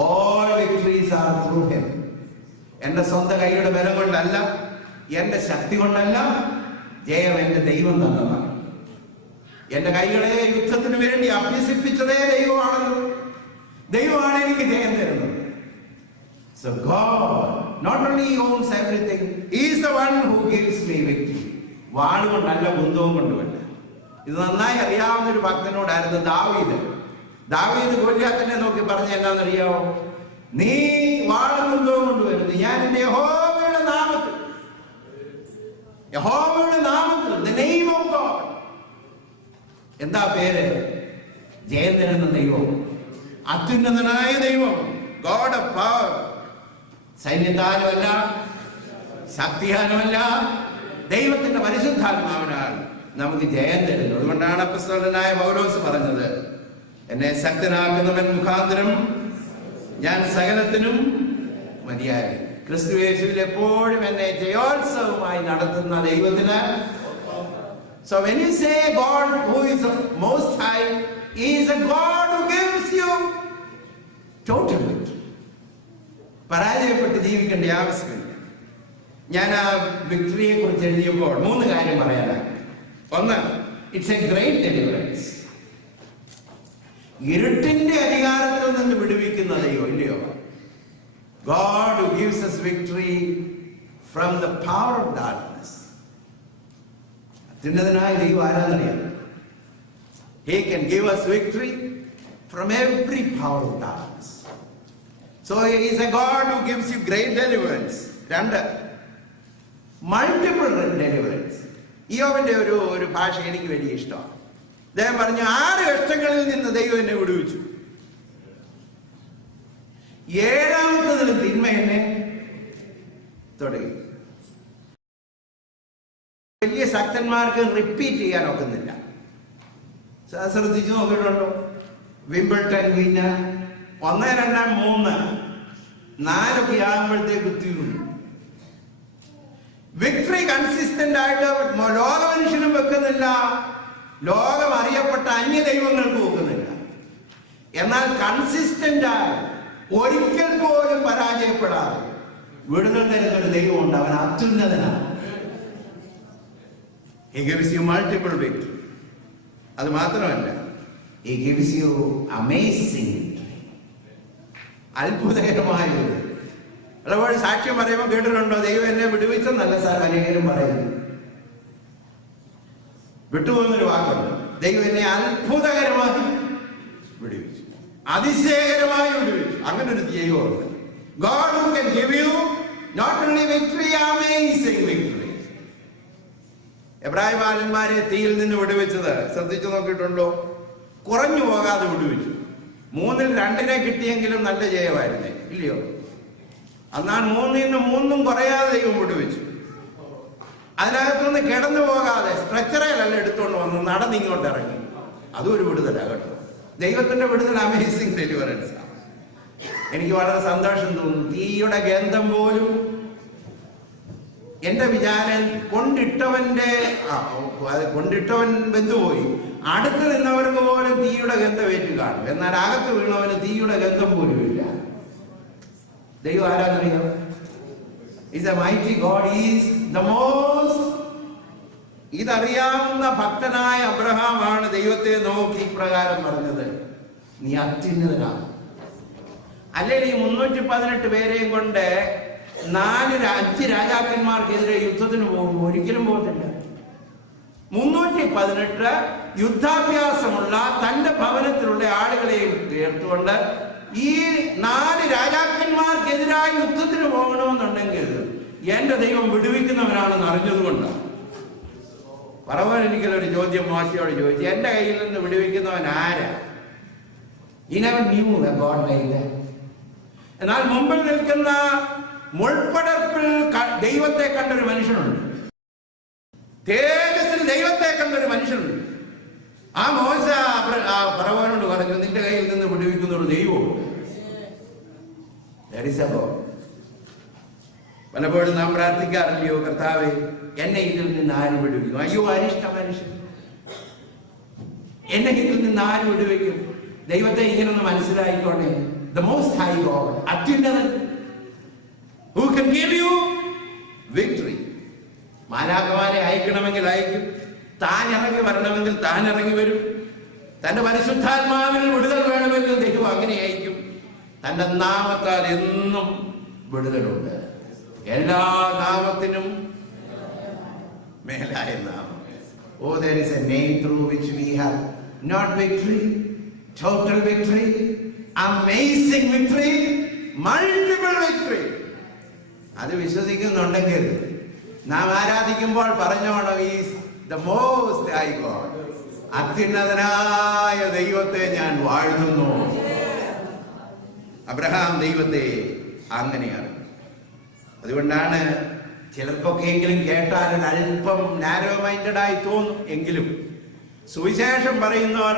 All victories are through him. എന്റെ സ്വന്തം കൈയുടെ ബലം കൊണ്ടല്ല, എന്റെ ശക്തി കൊണ്ടല്ല, ജയം എന്റെ ദൈവം തന്നതാണ്. എന്റെ കൈകളെ യുദ്ധത്തിന് വേണ്ടി അഭ്യസിപ്പിച്ചതേ ദൈവമാണല്ലോ. ദൈവമാണ് എനിക്ക് ജയം തരുന്നത്. So God not only owns everything, He is the one who gives me victory. വാളുകൊണ്ടല്ല, കുന്തവും കൊണ്ടുമല്ല. ഇത് നന്നായി അറിയാവുന്ന ഒരു ഭക്തനോടായിരുന്നു ദാവീദ്. ദാവീദ് ഗോലിയാത്തിനെ നോക്കി പറഞ്ഞ എന്താണെന്നറിയാവോ? നീ വാളും കുന്തവും കൊണ്ടുവരുന്നു, ഞാൻ എന്റെ യഹോവയുടെ നാമത്തിൽ, യഹോവയുടെ നാമത്തിൽ, the name of God. എന്താ പേര്? ജയം തരുന്ന ദൈവം, അത്യുന്നതനായ ദൈവം, God of power. സൈന്യത്താലുമല്ല, ശക്തിയാലുമല്ല, ദൈവത്തിന്റെ പരിശുദ്ധാത്മാവിനാൽ നമുക്ക് ജയം തരുന്നു. അതുകൊണ്ടാണ് അപ്പോസ്തലനായ പൗലോസ് പറഞ്ഞത്, എന്നെ ശക്തനാക്കുന്നവൻ മുഖാന്തരം ഞാൻ സകലത്തിനും മതിയായി. ക്രിസ്തു യേശുവിൽ എപ്പോഴും എന്നെ ജയോത്സവമായി നടത്തുന്ന ദൈവത്തിന്. So when you say God who is the most high, He is a God who gives you total victory. പരാജയപ്പെട്ട് ജീവിക്കേണ്ട ആവശ്യമില്ല. ഞാൻ ആ വിക്ടറിയെ കുറിച്ച് എഴുതിയപ്പോൾ 3 കാര്യം പറയാനാണ്. 1, ഇറ്റ്സ് എ ഗ്രേറ്റ് ഡെലിവറൻസ്. ഇരുട്ടിന്റെ അധികാരത്തിൽ നിന്ന് വിടുവിക്കുന്ന ദൈവം, ഇല്ലയോ? God who gives us victory from the power of darkness. അത്യുന്നതനായ ദൈവം ആരാന്നറിയാം? He can give us victory from every power of darkness. So He is a God who gives you great deliverance. 2, multiple deliverance. യോബിന്റെ ഒരു ഭാഷ എനിക്ക് വലിയ ഇഷ്ടമാണ്. അദ്ദേഹം പറഞ്ഞു, 6 കഷ്ടങ്ങളിൽ നിന്ന് ദൈവം എന്നെ വിടുവിച്ചു, 7ാമത്തതിലും തിന്മ എന്നെ തുടങ്ങി. വലിയ ശക്തന്മാർക്ക് റിപ്പീറ്റ് ചെയ്യാൻ ഒക്കുന്നില്ല. ശ്രദ്ധിച്ചു നോക്കിയിട്ടുണ്ടോ? വിംബിൾട്ടൺ പിന്നെ 1, 2, 3, 4 ആകുമ്പോഴത്തേക്ക് തീർന്നു. വിക്ടറി കൺസിസ്റ്റന്റ് ആയിട്ട് ലോക മനുഷ്യനും വെക്കുന്നില്ല, ലോകം അറിയപ്പെട്ട അന്യ ദൈവങ്ങൾക്ക് വെക്കുന്നില്ല. എന്നാൽ കൺസിസ്റ്റന്റ് ആയി ഒരിക്കൽ പോലും പരാജയപ്പെടാതെ വിടുതൽ തരുന്നൊരു ദൈവമുണ്ട്. അവൻ അത്യുന്നതനാണ്. He gives you multiple victory. അത് മാത്രമല്ല, He gives you amazing victory. അത്ഭുതകരമായ പലപ്പോഴും സാക്ഷ്യം പറയുമ്പോൾ കേട്ടിട്ടുണ്ടോ, ദൈവം എന്നെ വിടുവിച്ചെന്നല്ല സാർ അനേകരും പറയുന്നു. വിട്ടുപോകുന്നൊരു വാക്കുണ്ട്, ദൈവം എന്നെ അത്ഭുതകരമായി വിടുവിച്ചു, അതിശയകരമായി വിടുവിച്ചു. അങ്ങനെ ഒരു ദൈവമുണ്ട്. God who can give you not only victory, amazing victory. എബ്രായ ബാലന്മാരെ തീയിൽ നിന്ന് വിടുവിച്ചത് ശ്രദ്ധിച്ചു നോക്കിയിട്ടുണ്ടോ? കുറഞ്ഞു പോകാതെ വിടുവിച്ചു. 3-ൽ 2 കിട്ടിയെങ്കിലും നല്ല ജയമായിരുന്നേ, ഇല്ലയോ? എന്നാൽ 3-ൽ 3 കുറയാതെ ദൈവം വിടുവിച്ചു. അതിനകത്തുനിന്ന് കിടന്നു പോകാതെ സ്ട്രെച്ചറയിലല്ല എടുത്തുകൊണ്ട് വന്ന് നടന്നിങ്ങോട്ട് ഇറങ്ങി. അതും ഒരു വിടുതലാണ് കേട്ടോ. ദൈവത്തിന്റെ വിടുതൽ അമേസിംഗ് ഡെലിവറൻസ്. എനിക്ക് വളരെ സന്തോഷം തോന്നുന്നു. തീയുടെ ഗന്ധം പോലും എന്റെ വിചാരം കൊണ്ടിട്ടവൻ ബന്ധുപോയി, അടുത്ത് നിന്നവർക്ക് പോലും തീയുടെ ഗന്ധം ഏറ്റു കാണും. എന്നാൽ അകത്ത് വീണവന് തീയുടെ ഗന്ധം പോലും ഇല്ല. ദൈവം ആരാധനയോ? Is a mighty God. Is the most. ഇതറിയാവുന്ന ഭക്തനായ അബ്രഹാമാണ് ദൈവത്തെ നോക്കി ഇപ്രകാരം പറഞ്ഞത്, നീ അത്യുന്നതനാണ്. അല്ലെങ്കിൽ ഈ 318 പേരെയും കൊണ്ട് 5 രാജാക്കന്മാർക്കെതിരെ യുദ്ധത്തിന് പോകും? ഒരിക്കലും പോകത്തില്ല. 318 യുദ്ധാഭ്യാസമുള്ള തന്റെ ഭവനത്തിലുള്ള ആളുകളെയും ചേർത്തുകൊണ്ട് ഈ 4 രാജാക്കന്മാർക്കെതിരായി യുദ്ധത്തിന് പോകണമെന്നുണ്ടെങ്കിൽ എന്റെ ദൈവം വിടുവിക്കുന്നവനാണെന്ന് അറിഞ്ഞതുകൊണ്ടാണ്. പറവൻ എനിക്കൊരു ചോദ്യം മോശയോട് ചോദിച്ചു, എന്റെ കയ്യിൽ നിന്ന് വിടുവിക്കുന്നവൻ ആരാ? He never knew a God like that. എന്നാൽ മുമ്പിൽ നിൽക്കുന്ന മുൾപ്പടർപ്പിൽ ദൈവത്തെ കണ്ടൊരു മനുഷ്യനുണ്ട്, തേജസ്സിൽ ദൈവത്തെ കണ്ടൊരു മനുഷ്യനുണ്ട്. ആ മോശ പറവനോട് പറഞ്ഞു, നിന്റെ കയ്യിൽ നിന്ന് വിടുവിക്കുന്ന ഒരു ദൈവവും. പലപ്പോഴും നാം പ്രാർത്ഥിക്കാറില്ലയോ, കർത്താവേ എന്നെ ഇതിൽ നിന്ന് ആരും വിടുവിക്കും? അയ്യോ അരിഷ്ട മനുഷ്യൻ, എന്നെ ഇതിൽ നിന്ന് ആരും വിടുവിക്കും? ദൈവത്തെ ഇങ്ങനൊന്ന് മനസ്സിലായിക്കോട്ടെ. The most high God, അത്യുന്നതൻ, who can give you victory. മാലാഖമാരെ അയക്കണമെങ്കിൽ അയക്കും, താൻ ഇറങ്ങി വരണമെങ്കിൽ താൻ ഇറങ്ങി വരും. തന്റെ പരിശുദ്ധാത്മാവിൽ വിടുതൽ വേണമെങ്കിൽ ദൈവം അങ്ങനെ അയക്കും. തന്റെ നാമത്താൽ എന്നും വിടുതലുണ്ട്. എല്ലാ നാമത്തിനും മേലായ നാമം. Oh, there is a name through which we have not victory, total victory, amazing victory, multiple victory. അത് വിശ്വസിക്കുന്നുണ്ടെങ്കിൽ നാം ആരാധിക്കുമ്പോൾ പറഞ്ഞോണം, is the most high God. അത്യുന്നതനായ ദൈവത്തെ ഞാൻ വാഴ്ത്തുന്നു. അബ്രഹാം ദൈവത്തെ അങ്ങനെയാണ്. അതുകൊണ്ടാണ് ചിലർക്കൊക്കെയെങ്കിലും കേട്ടാൽ അല്പം നാരോ മൈൻഡഡ് ആയി തോന്നും. എങ്കിലും സുവിശേഷം പറയുന്നവർ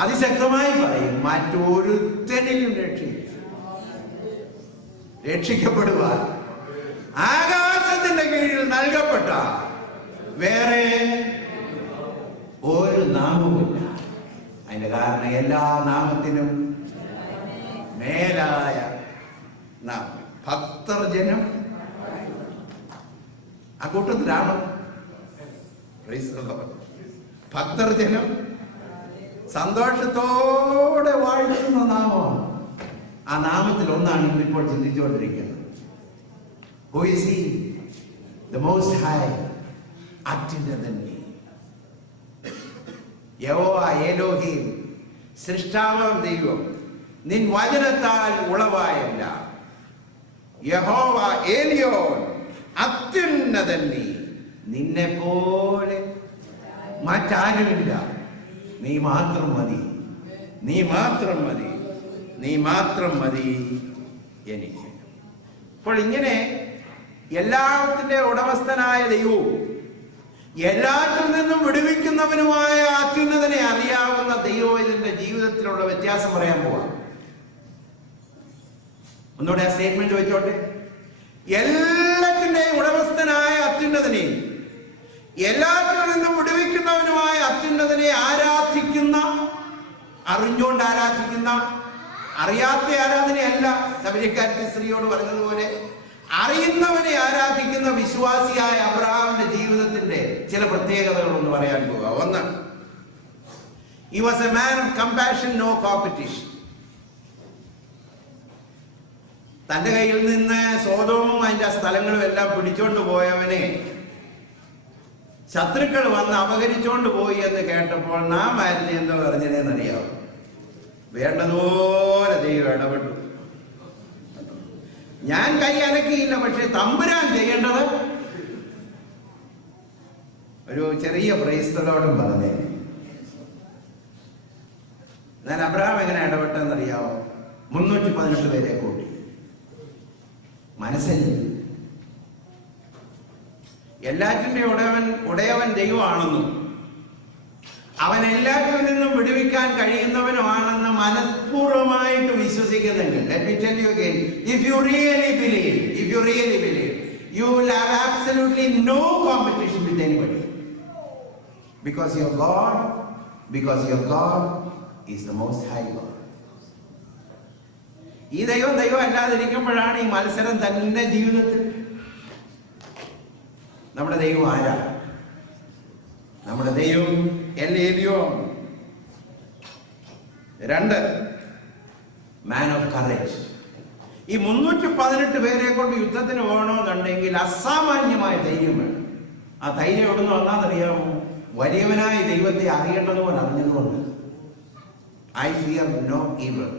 അതിശക്തമായി പറയും, മറ്റൊരുത്തനിലും രക്ഷിക്കപ്പെടുവാൻ ആകാശത്തിന്റെ കീഴിൽ നൽകപ്പെട്ട വേറെ ഒരു നാമവുമില്ല. അതിന്റെ കാരണം എല്ലാ നാമത്തിനും മേലായ നാമം. ഭക്തർ ജനം ആ കൂട്ടത്തിലാണ്. ഭക്തർ ജനം സന്തോഷത്തോടെ വാഴ്ത്തുന്ന നാമമാണ്. ആ നാമത്തിൽ ഒന്നാണ് ഇന്നിപ്പോൾ ചിന്തിച്ചുകൊണ്ടിരിക്കുന്നത്. Who is he? The most high, അത്യുന്നതൻ. യഹോവ എലോഹീം, സൃഷ്ടാവാം ദൈവം, നിൻ വചനത്താൽ ഉളവായല്ല. യഹോവ ഏലിയോൻ, അത്യുന്നതൻ നീ, നിന്നെ പോലെ മറ്റാരുമില്ല. നീ മാത്രം മതി, നീ മാത്രം മതി, നീ മാത്രം മതി എനിക്ക്. അപ്പോൾ ഇങ്ങനെ എല്ലാത്തിന്റെ ഉടമസ്ഥനായ ദൈവവും എല്ലാത്തിൽ നിന്നും വിടുവിക്കുന്നവനുമായ അത്യുന്നതനെ അറിയാവുന്ന ദൈവം ഇതിന്റെ ജീവിതത്തിലുള്ള വ്യത്യാസം പറയാൻ പോവാം. ഒന്നുകൂടെ ആ സ്റ്റേറ്റ്മെന്റ് വെച്ചോട്ടെ. എല്ലാത്തിന്റെയും ഉടമസ്ഥനായ അത്യുന്നതനെയും എല്ലാത്തിൽ നിന്നും വിടുവിക്കുന്നവനുമായ അത്യുന്നതനെ ആരാധിക്കുന്ന, അറിഞ്ഞുകൊണ്ട് ആരാധിക്കുന്ന, അറിയാത്ത ആരാധനയല്ല. ശബരിക്കാരത്തി സ്ത്രീയോട് പറഞ്ഞതുപോലെ അറിയുന്നവനെ ആരാധിക്കുന്ന വിശ്വാസിയായ അബ്രഹാമിന്റെ ജീവിതത്തിന്റെ ചില പ്രത്യേകതകൾ ഒന്ന് പറയാൻ പോവുക. ഒന്ന്, he was a man of compassion, no competition. തന്റെ കയ്യിൽ നിന്ന് സോദോമും അതിന്റെ സ്ഥലങ്ങളും എല്ലാം പിടിച്ചോണ്ട് പോയവനെ ശത്രുക്കൾ വന്ന് അപഹരിച്ചോണ്ട് പോയി എന്ന് കേട്ടപ്പോൾ നാം ആയിരുന്നു എന്തോ പറഞ്ഞതെന്നറിയാവും. വേണ്ടതുപോലെ ദൈവം ഇടപെട്ടു. ഞാൻ കൈ അനക്കിയില്ല, പക്ഷെ തമ്പുരാൻ ചെയ്യേണ്ടത്. ഒരു ചെറിയ പ്രൈസ്തലോടും പറഞ്ഞേ. ഞാൻ അബ്രഹാം എങ്ങനെ ഇടപെട്ടെന്നറിയാവോ? 318 പേരെ കൂട്ടി. മനസ്സിൽ എല്ലാറ്റിന്റെ ഉടയവൻ ദൈവമാണെന്നും അവൻ എല്ലാറ്റിൽ നിന്നും വിടുവിക്കാൻ കഴിയുന്നവനുമാണെന്ന് മനഃപൂർവ്വമായിട്ട് വിശ്വസിക്കുന്നുണ്ട്. Let me tell you again, if you really believe, you will have absolutely no competition with anybody, because your God is the most high God. ഈ ദൈവം അല്ലാതിരിക്കുമ്പോഴാണ് ഈ മത്സരം തന്നെ ജീവിതത്തിൽ. നമ്മുടെ ദൈവം ആരാ? നമ്മുടെ ദൈവം എൽ ഏലിയോൻ. 2, man of courage. ഈ 318 പേരെ കൊണ്ട് യുദ്ധത്തിന് പോകണമെന്നുണ്ടെങ്കിൽ അസാമാന്യമായ ധൈര്യം വേണം. ആ ധൈര്യം എവിടെ നിന്ന് വന്നാന്നറിയാമോ? വലിയവനായ ദൈവത്തെ അറിയേണ്ടതുപോലെ അറിഞ്ഞതുകൊണ്ട്. I fear no evil.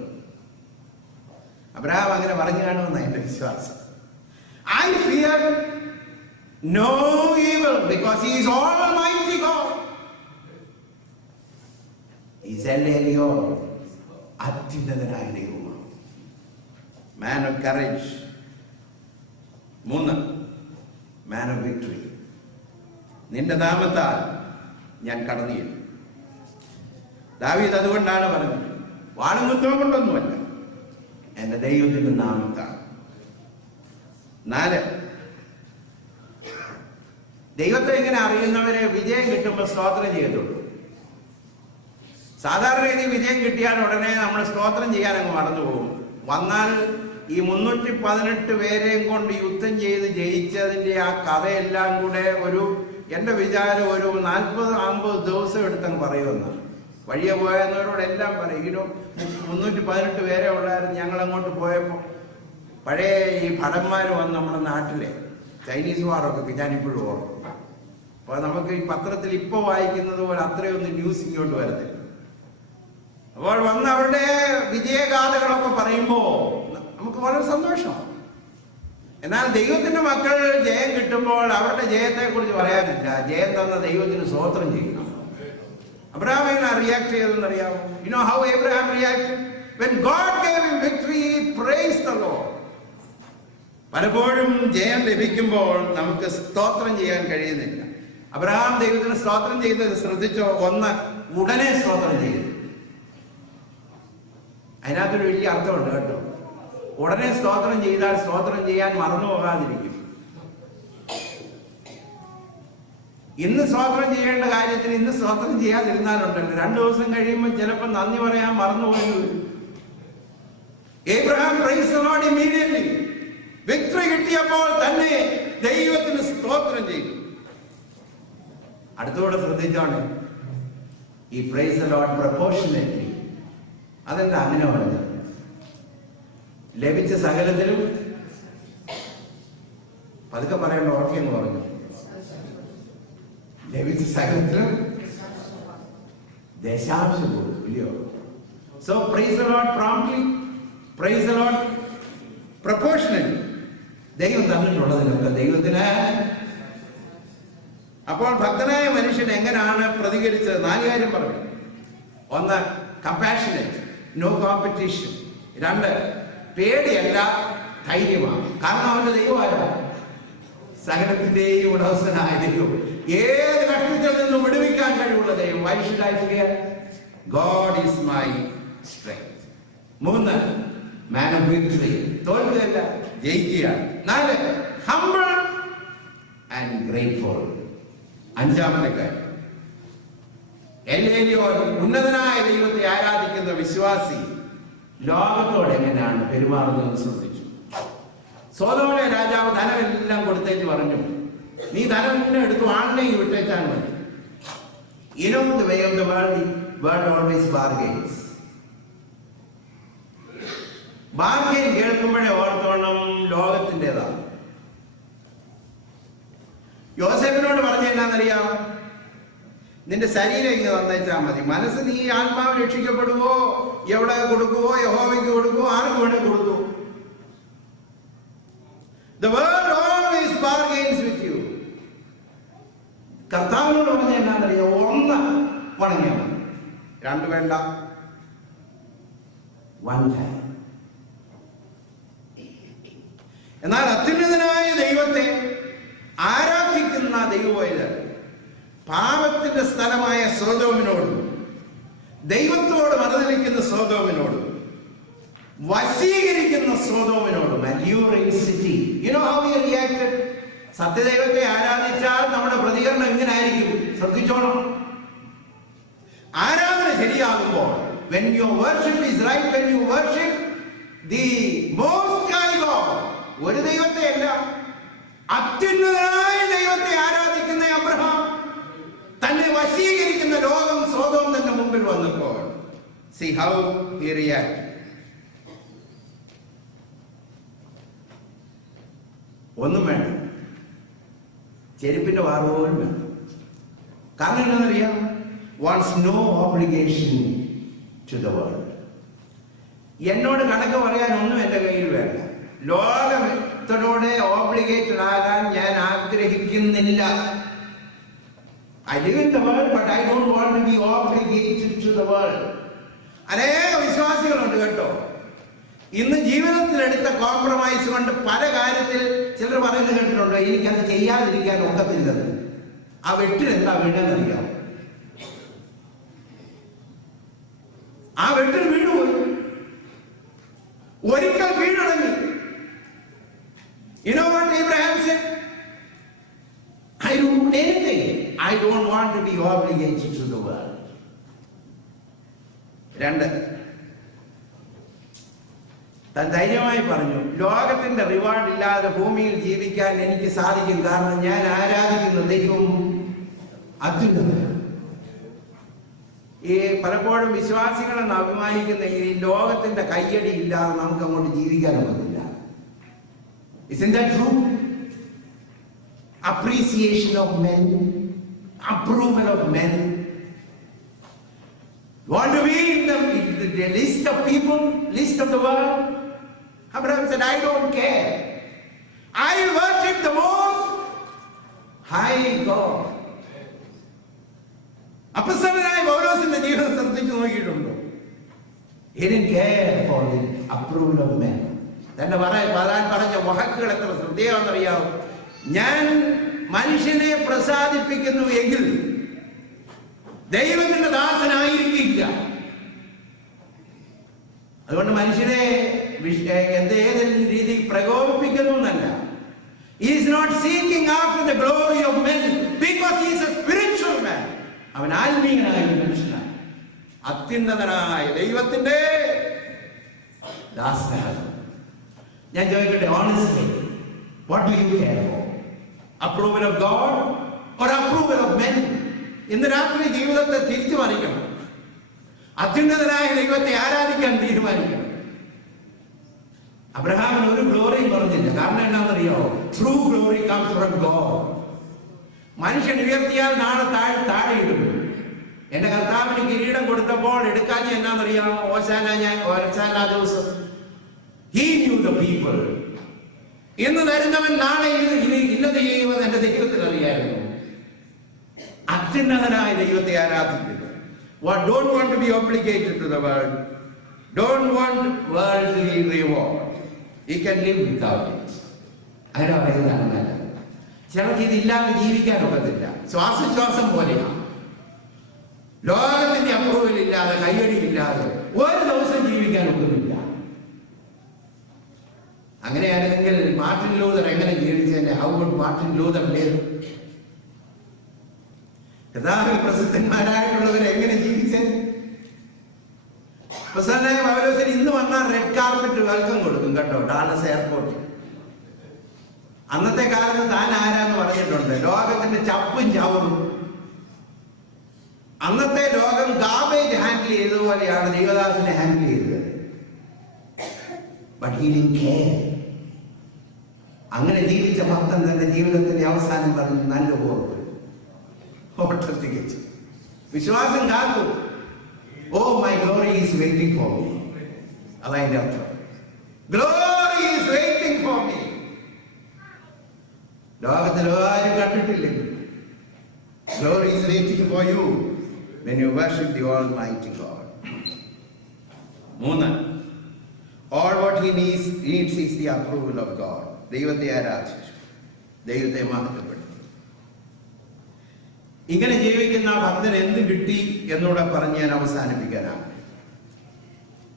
Abraham അങ്ങനെ പറഞ്ഞു കാണുമെന്ന എന്റെ വിശ്വാസം. I fear no evil, because he is almighty God. He is El Elyon, അത്യുന്നതനായ ദൈവമാണ്. Man of courage. 3, man of victory. നിന്റെ നാമത്താൽ ഞാൻ കടന്നു ചെല്ലും. ദാവീദ് അതുകൊണ്ടാണ് പറഞ്ഞത്, വാളും കുന്തവും കൊണ്ടൊന്നുമല്ല, എന്റെ ദൈവത്തിന്റെ നാമത്താൽ. 4, ദൈവത്തെ ഇങ്ങനെ അറിയുന്നവരെ വിജയം കിട്ടുമ്പോൾ സ്തോത്രം ചെയ്യത്തുള്ളൂ. സാധാരണ രീതി വിജയം കിട്ടിയാൽ ഉടനെ നമ്മൾ സ്തോത്രം ചെയ്യാൻ അങ്ങ് മറന്നു പോകും. വന്നാൽ ഈ 318 പേരെയും കൊണ്ട് യുദ്ധം ചെയ്ത് ജയിച്ചതിന്റെ ആ കഥയെല്ലാം കൂടെ എന്റെ വിചാരം ഒരു 40-50 ദിവസം എടുത്തങ്ങ് പറയുമെന്നാണ്. വഴിയെ പോയെന്നവരോടെല്ലാം പറയും, 318 പേരെ ഉള്ളായിരുന്നു. ഞങ്ങൾ അങ്ങോട്ട് പോയപ്പോൾ പഴയ ഈ ഭടന്മാർ വന്ന് നമ്മുടെ നാട്ടിലെ ചൈനീസ് വാറൊക്കെ ഞാനിപ്പോഴും ഓർക്കും. അപ്പൊ നമുക്ക് ഈ പത്രത്തിൽ ഇപ്പൊ വായിക്കുന്നത് പോലെ അത്രയൊന്നും ന്യൂസ് ഇങ്ങോട്ട് വരുന്നില്ല. അപ്പോൾ വന്ന് അവരുടെ വിജയഗാഥകളൊക്കെ പറയുമ്പോ നമുക്ക് വളരെ സന്തോഷമാണ്. എന്നാൽ ദൈവത്തിന്റെ മക്കൾ ജയം കിട്ടുമ്പോൾ അവരുടെ ജയത്തെ കുറിച്ച് പറയാനില്ല. ജയം തന്ന ദൈവത്തിന് സ്തോത്രം ചെയ്യണം. അബ്രഹാം എങ്ങനെ react ചെയ്തെന്നറിയാമോ? You know how Abraham reacted? When God gave him victory, he praised the Lord. പലപ്പോഴും ജയം ലഭിക്കുമ്പോൾ നമുക്ക് സ്തോത്രം ചെയ്യാൻ കഴിയുന്നില്ല. അബ്രഹാം ദൈവത്തിന് സ്തോത്രം ചെയ്തത് ശ്രദ്ധിച്ചോ? 1, ഉടനെ സ്തോത്രം ചെയ്തു. അതിനകത്തൊരു വലിയ അർത്ഥമുണ്ട് കേട്ടോ. ഉടനെ സ്തോത്രം ചെയ്താൽ സ്തോത്രം ചെയ്യാൻ മറന്നു പോകാതിരിക്കും. ഇന്ന് സ്തോത്രം ചെയ്യേണ്ട കാര്യത്തിന് ഇന്ന് സ്തോത്രം ചെയ്യാതിരുന്നാലുണ്ടല്ലോ 2 ദിവസം കഴിയുമ്പോൾ ചിലപ്പോൾ നന്ദി പറയാൻ മറന്നുപോയി വരും. Abraham praised the Lord immediately. Victory കിട്ടിയപ്പോൾ തന്നെ ദൈവത്തിന് സ്തോത്രം ചെയ്തു. അടുത്തോടെ ശ്രദ്ധിച്ചാണ് ഈ പ്രൈസ് ദി ലോർഡ് പ്രൊപ്പോർഷനേറ്റ്ലി. അതെന്താ അങ്ങനെ പറഞ്ഞത്? ലഭിച്ച സകലത്തിലും പതുക്കെ പറയേണ്ട ഓർക്കെന്ന് പറഞ്ഞു. ലഭിച്ച സകലത്തിലും ദശാംശം കൊടുക്കും, ഇല്ലയോ? So praise the Lord promptly, praise the Lord proportionately. ദൈവം തന്നിട്ടുള്ളതിനൊക്കെ ദൈവത്തിന്. അപ്പോൾ ഭക്തനായ മനുഷ്യൻ എങ്ങനെയാണ് പ്രതികരിച്ചത്? 4 കാര്യം പറഞ്ഞു. 1, കമ്പാഷനേറ്റ്, നോ കോമ്പറ്റീഷൻ. 2, പേടിയല്ല, ധൈര്യമാണ്. കാരണം അവന്റെ ദൈവമല്ല, സകലത്തിന്റെയും ഉടമസ്ഥനായ ദൈവം, ഏത് കഷ്ടത്തിൽ നിന്നും വിടുവിക്കാൻ കഴിവുള്ള ദൈവം. Why should I fear? God is my strength. 3, man of victory. തോൽക്കുകയല്ല, ജയിക്കുകയാണ്. 4, humble and grateful. 5ാമത്തെ കാര്യം, ഉന്നതനായ ദൈവത്തെ ആരാധിക്കുന്ന വിശ്വാസി ലോകത്തോട് എങ്ങനെയാണ് പെരുമാറുന്നതെന്ന് ശ്രദ്ധിച്ചു. സോദോമിലെ രാജാവ് ധനമെല്ലാം കൊടുത്തേച്ച് പറഞ്ഞു, നീ ധനം തന്നെ എടുത്തു ആളിനെയും വിട്ടേച്ചാൽ മതി. You know the way of the world always bargains. Bargain കേൾക്കുമ്പോഴേ ഓർത്തോണം ലോകത്തിൻ്റെതാണ്. യോസേഫിനോട് പറഞ്ഞ എന്നാന്നറിയാം, നിന്റെ ശരീരം ഇങ്ങ് തന്നേച്ചാൽ മതി, മനസ്സ് നീ ആത്മാവ് രക്ഷിക്കപ്പെടുവോ, എവിടെ കൊടുക്കുവോ, യഹോവയ്ക്ക് കൊടുക്കുവോ, ആർക്ക് വേണേ കൊടുക്കൂ. The world always bargains with you. കർത്താവിനോട് പറഞ്ഞ എന്നാന്നറിയാം, ഒന്ന് വണങ്ങിയാൽ മതി, രണ്ട് വേണ്ട, one time. എന്നാൽ അത്യുന്നതനായ ദൈവത്തെ ആരാധിക്കുന്ന ദൈവവേദ പാപത്തിന്റെ സ്ഥലമായ സൊദോമിനോടും ദൈവത്തോട് മറുതലിക്കുന്ന സൊദോമിനോടും വശീകരിക്കുന്ന സൊദോമിനോടും, alluring city. You know how we reacted? സത്യദൈവത്തെ ആരാധിച്ചാൽ നമ്മുടെ പ്രതികരണം എങ്ങനെ ആയിരിക്കും? ശ്രദ്ധിച്ചോണം. ആരാധന ശരിയാകുമ്പോൾ, when your worship is right, when you worship the most high God, ഒരു ദൈവത്തെ അല്ല, അത്യുന്നതനായ ദൈവത്തെ ആരാധിക്കുന്ന അബ്രഹാം തന്നെ വശീകരിക്കുന്ന ലോകം സൊദോം തന്റെ മുമ്പിൽ വന്നപ്പോൾ, see how he reacted. ഒന്നും വേണ്ട, ചെരുപ്പിന്റെ വാറ് പോലും വേണ്ട. കാരണം എന്താണെന്നറിയാം? wants no obligation to the world. എന്നോട് കണക്ക് പറയാൻ ഒന്നും എന്റെ കയ്യിൽ വേണ്ട. ലോകത്തോടെ ഓബ്ലിഗേറ്റഡ് ആകാൻ ഞാൻ ആഗ്രഹിക്കുന്നില്ല. I live in the world, but I don't want to be obligated to the world. അനേക വിശ്വാസികളുണ്ട് കേട്ടോ, ഇന്ന് ജീവിതത്തിലെടുത്ത കോംപ്രമൈസ് കൊണ്ട് പല കാര്യത്തിൽ ചിലർ പറയുന്നത് കേട്ടിട്ടുണ്ട്, എനിക്കത് ചെയ്യാതിരിക്കാൻ ഒക്കത്തില്ലെന്ന്. ആ വെട്ടിന് എന്താ വീണെന്നറിയാം? ആ വെട്ടിൽ വീണുപോയി, ഒരിക്കൽ വീണടങ്ങി. You know what Abraham said? I don't do anything. I don't want to be obligated to the world. രണ്ട്, താൻ ധൈര്യമായി പറഞ്ഞു, ലോകത്തിന്റെ റിവാർഡ് ഇല്ലാതെ ഭൂമിയിൽ ജീവിക്കാൻ എനിക്ക് സാധിക്കും, കാരണം ഞാൻ ആരാധിക്കുന്ന ദൈവം അത്യുന്നതനാണ്. ഈ പലപ്പോഴും വിശ്വാസികളെന്ന് അഭിമാനിക്കുന്ന ഈ ലോകത്തിന്റെ കയ്യടി ഇല്ലാതെ നമുക്ക് അങ്ങോട്ട് ജീവിക്കാൻ ഒക്കത്തില്ല. Isn't that true? Appreciation of men, approval of men. You want to be in the list of people, list of the world? Abraham said, I don't care. I worship the most high God. അപ്പസ്തലനായ പൗലോസിന്റെ ജീവിതം ശ്രദ്ധിച്ചു നോക്കിയിട്ടുണ്ടോ? He didn't care for the approval of men. തന്റെ പറഞ്ഞ വാക്കുകൾ എത്ര ശ്രദ്ധേയമാണെന്നറിയാവും. ഞാൻ മനുഷ്യനെ പ്രസാദിപ്പിക്കുന്നു എങ്കിൽ ദൈവത്തിന്റെ ദാസനായിരിക്കില്ല. അതുകൊണ്ട് മനുഷ്യനെ ഏതെങ്കിലും രീതി പ്രകോപിപ്പിക്കുന്നു എന്നല്ല. He is not seeking after the glory of men because he is a spiritual man. അവൻ ആത്മീയനായ മനുഷ്യനാണ്, അത്യുന്നതനായ ദൈവത്തിന്റെ ദാസനാണ്. ഞാൻ ചോദിക്കട്ടെ, honestly, what do you care for? Approval of God or approval of men? ഇന്ന് രാത്രി ജീവിതത്തെ തിരിച്ചു മറിക്കണം. അത്യുന്നതനായ ദൈവത്തെ ആരാധിക്കാൻ തീരുമാനിക്കണം. അബ്രഹാമിന് ഒരു ഗ്ലോറിയും പറഞ്ഞില്ല. കാരണം എന്താണെന്നറിയോ? True glory comes from God. മനുഷ്യൻ ഉയർത്തിയാൽ നാളെ താഴെ ഇടും. എന്റെ കർത്താവിന് കിരീടം കൊടുത്തപ്പോൾ എടുക്കാൻ എന്നാന്നറിയാമോ? ഓശാന ദിവസം he knew the people. ഇന്ന് തരുന്നവൻ നാളെ ഇന്നത് ചെയ്യുമെന്ന് എന്റെ ദൈവത്തിൽ അറിയായിരുന്നു. അത്യുന്നതനായ ദൈവത്തെ ആരാധിക്കുന്നു. Don't want to be obligated to the world. Don't want worldly reward. He can live without it. അങ്ങനെ പറയുന്നതാണ്. ചിലർക്ക് ഇതില്ലാതെ ജീവിക്കാൻ ഒക്കത്തില്ല. ശ്വാസോച്ഛ്വാസം പോലെയാണ്. ലോകത്തിന്റെ അപ്രൂവൽ ഇല്ലാതെ, കയ്യടി ഇല്ലാതെ ഒരു ദിവസം ജീവിക്കാൻ ഒക്കുന്നില്ല. അങ്ങനെയാണെങ്കിൽ മാർട്ടിൻ ലൂതർ എങ്ങനെ ജീവിച്ചതിന്റെ? How would Martin Luther live? യഥാർത്ഥ പ്രസിദ്ധന്മാരായിട്ടുള്ളവർ എങ്ങനെ ജീവിച്ചത്? പ്രസിദ്ധനായ പൗലോസിന് ഇന്ന് വന്നാൽ റെഡ് കാർപ്പറ്റ് വെൽക്കം കൊടുക്കും കേട്ടോ, ഡാലസ് എയർപോർട്ടിൽ. അന്നത്തെ കാലത്ത് താൻ ആരാന്ന് പറഞ്ഞിട്ടുണ്ട്, ലോകത്തിന്റെ ചപ്പും ചവറും. അന്നത്തെ ലോകം ഗാർബേജ് ഹാൻഡിൽ ചെയ്തതുപോലെയാണ് ദൈവദാസനെ ഹാൻഡിൽ ചെയ്തത്. he didn't care. അങ്ങനെ ജീവിച്ച ഭക്തൻ തന്റെ ജീവിതത്തിന്റെ അവസാനം പറഞ്ഞു, നല്ല ഓർമ്മ ഓട്ടം തികച്ചു, വിശ്വാസം കാത്തു. Oh my glory is waiting for me. അതതിന്റെ അർത്ഥം. Glory is waiting for me. ലോകത്തിൽ ആരും കണ്ടിട്ടില്ലെങ്കിൽ glory is waiting for you when you worship the Almighty God. 3, all what he needs is the approval of God. ദൈവത്തെ ആരാധിച്ചു, ദൈവത്തെ മഹത്വപ്പെടുത്തി. ഇങ്ങനെ ജീവിക്കുന്ന ഭക്തന് എന്ത് കിട്ടി എന്നൂടെ പറഞ്ഞ് ഞാൻ അവസാനിപ്പിക്കാനാണ്.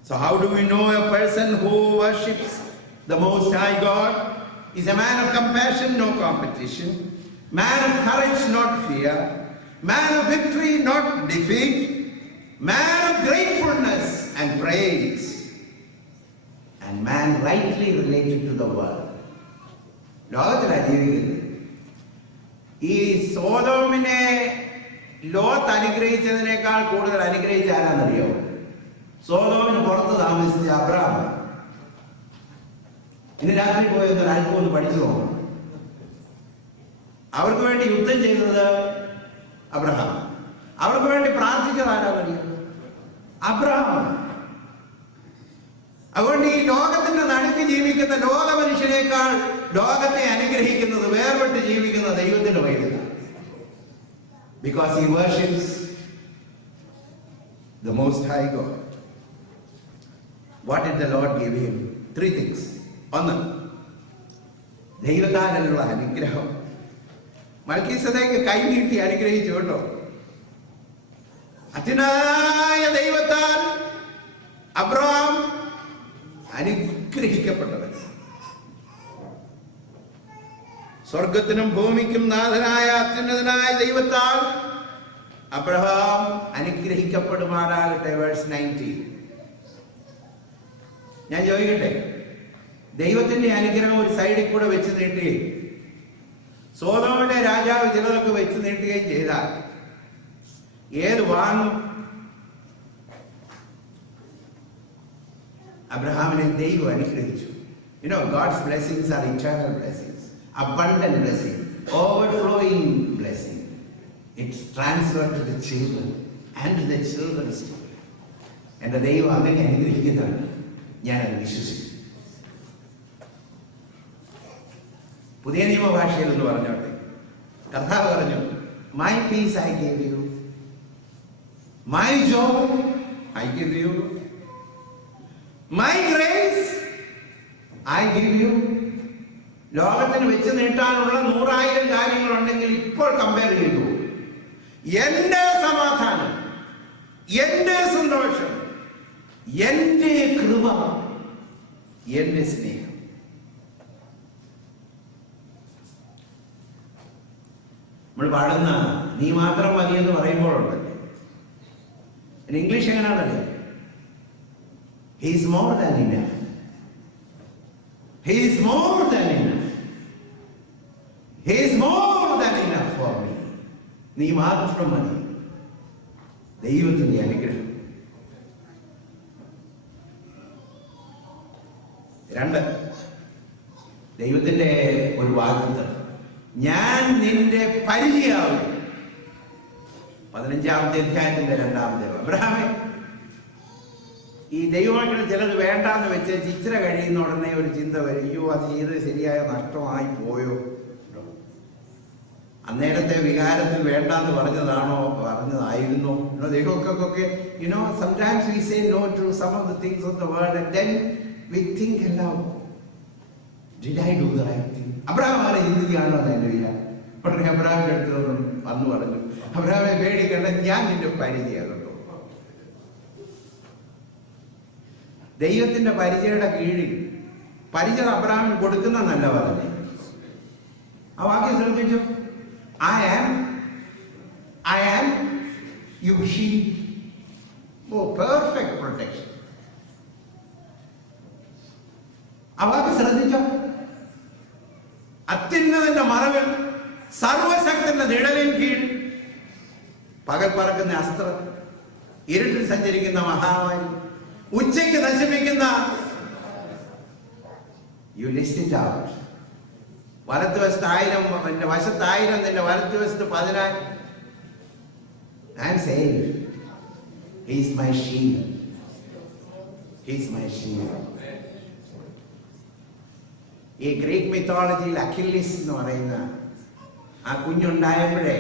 So how do we know a person who worships the Most High God is a man of compassion, no competition, man of courage, not fear, man of victory, not defeat, man of gratefulness and praise, and man rightly related to the world. ലോകത്തിലാണ് ജീവിക്കുന്നത്. ഈ സോദോമിനെ Lot അനുഗ്രഹിച്ചതിനേക്കാൾ കൂടുതൽ അനുഗ്രഹിച്ച ആരാന്നറിയോ? സോദോമിന് പുറത്ത് താമസിച്ച Abraham. ഇന്ന് രാത്രി പോയത് ആർക്കും പഠിച്ചു പോകണം. അവർക്ക് വേണ്ടി യുദ്ധം ചെയ്തത് അബ്രഹാം. അവർക്ക് വേണ്ടി പ്രാർത്ഥിച്ചത് ആരാന്നറിയോ? അബ്രഹാം. അതുകൊണ്ട് ഈ ലോകത്തിന്റെ നടുക്ക് ജീവിക്കുന്ന ലോക മനുഷ്യനേക്കാൾ ലോകത്തെ അനുഗ്രഹിക്കുന്നത്, വേർപെട്ട് ജീവിക്കുന്ന ദൈവത്തിന്റെ വൈദ്യുത. Because he worships the Most High God. What did the Lord give him? 3 things. 1, ദൈവത്താലുള്ള അനുഗ്രഹം. മൽക്കീസേദെക്ക് കൈനീട്ടി അനുഗ്രഹിച്ചു കേട്ടോ. അത്യുന്നതനായ ദൈവത്താൽ അബ്രഹാം അനുഗ്രഹിക്കപ്പെട്ടവൻ. സ്വർഗത്തിനും ഭൂമിക്കും നാഥനായ അത്യുന്നതനായ ദൈവത്താൽ അബ്രഹാം അനുഗ്രഹിക്കപ്പെടുമാറാകട്ടെ. വേഴ്സ് 19. ഞാൻ ചോദിക്കട്ടെ, ദൈവത്തിന്റെ അനുഗ്രഹം ഒരു സൈഡിൽ കൂടെ വെച്ച് നീട്ടുകയും സോദോമിന്റെ രാജാവ് ചിലതൊക്കെ വെച്ച് നീട്ടുകയും ചെയ്താൽ ഏത് വാങ്ങും? അബ്രഹാമിനെ ദൈവം അനുഗ്രഹിച്ചു. You know, God's blessings are eternal blessings, abundant blessing, overflowing blessing. It's transferred to the children and to the children's children. എന്റെ ദൈവം അങ്ങനെ അനുഗ്രഹിക്കുന്നതാണ്. ഞാനത് വിശ്വസിക്കുന്നു. പുതിയ നിയമ ഭാഷയിൽ എന്ന് പറഞ്ഞോട്ടെ, കർത്താവ് പറഞ്ഞു, my piece I give you, my Joy I give you, my grace I give you. ലോകത്തിന് വെച്ച് നീട്ടാനുള്ള 100,000 കാര്യങ്ങളുണ്ടെങ്കിൽ ഇപ്പോൾ കമ്പയർ ചെയ്തു, എന്റെ സമാധാനം, എന്റെ സന്തോഷം, എന്റെ കൃപ, എന്റെ സ്നേഹം. നമ്മൾ പാടുന്ന നീ മാത്രം മതി എന്ന് പറയുമ്പോഴുണ്ടല്ലേ, English എങ്ങനെയാണല്ലേ? He is more than enough. He is more than enough. He is more than enough for me. നീ മാത്രം മതി. ദൈവത്തിന്റെ അനുഗ്രഹം. 2, ദൈവത്തിന്റെ ഒരു വാഗ്ദത്തം, ഞാൻ നിന്റെ പരിചയാവും. 15-ാമത്തെ അധ്യായത്തിന്റെ 2-ാമത്തെ. അബ്രഹാമേ, ഈ ദൈവമക്കൾ ചിലത് വേണ്ടാന്ന് വെച്ച് ഇച്ചിരി കഴിയുന്ന ഉടനെ ഒരു ചിന്ത വരും, അയ്യോ അത് ചെയ്ത് ശരിയായ നഷ്ടമായി പോയോ. അന്നേരത്തെ വികാരത്തിൽ വേണ്ടാന്ന് പറഞ്ഞതായിരുന്നോ? ദൈവമൊക്കെ sometimes we say no to some of the things of the world and then we think aloud, did I do the right thing? Abraham അങ്ങനെ ചിന്തിക്കുകയാണോ എന്റെ വിചാരം? ഉടനെ അബ്രഹാമിന്റെ അടുത്ത് വന്നു പറഞ്ഞു, അബ്രഹാമെ പേടിക്കണ്ട, ഞാൻ നിന്റെ പരിചയമാകുന്നു. ദൈവത്തിന്റെ പരിചയയുടെ കീഴിൽ പരിചയം അബ്രഹാമിന് കൊടുക്കുന്ന നല്ല പറഞ്ഞു. ആ വാക്യം ശ്രദ്ധിച്ചു, I am you shield. Oh, perfect protection. ആ വാക്യം ശ്രദ്ധിച്ചോ? അത്യുന്നതന്റെ മറവിൽ, സർവശക്തന്റെ നിഴലിൻ കീഴിൽ, പകൽ പറക്കുന്ന അസ്ത്രം, ഇരുട്ടിൽ സഞ്ചരിക്കുന്ന മഹാമാരി, ഉച്ചയ്ക്ക് നശിപ്പിക്കുന്ന You list it out. വലത്തുവശത്ത് 1000, എൻ്റെ വശത്ത് 1000, നിന്റെ വലത്തുവശത്ത് 10,000. I am saved. He is my shield. He is my shield. ഈ ഗ്രീക്ക് മിത്തോളജിയിൽ അഖില്ലീസ് എന്ന് പറയുന്ന ആ കുഞ്ഞുണ്ടായപ്പോഴേ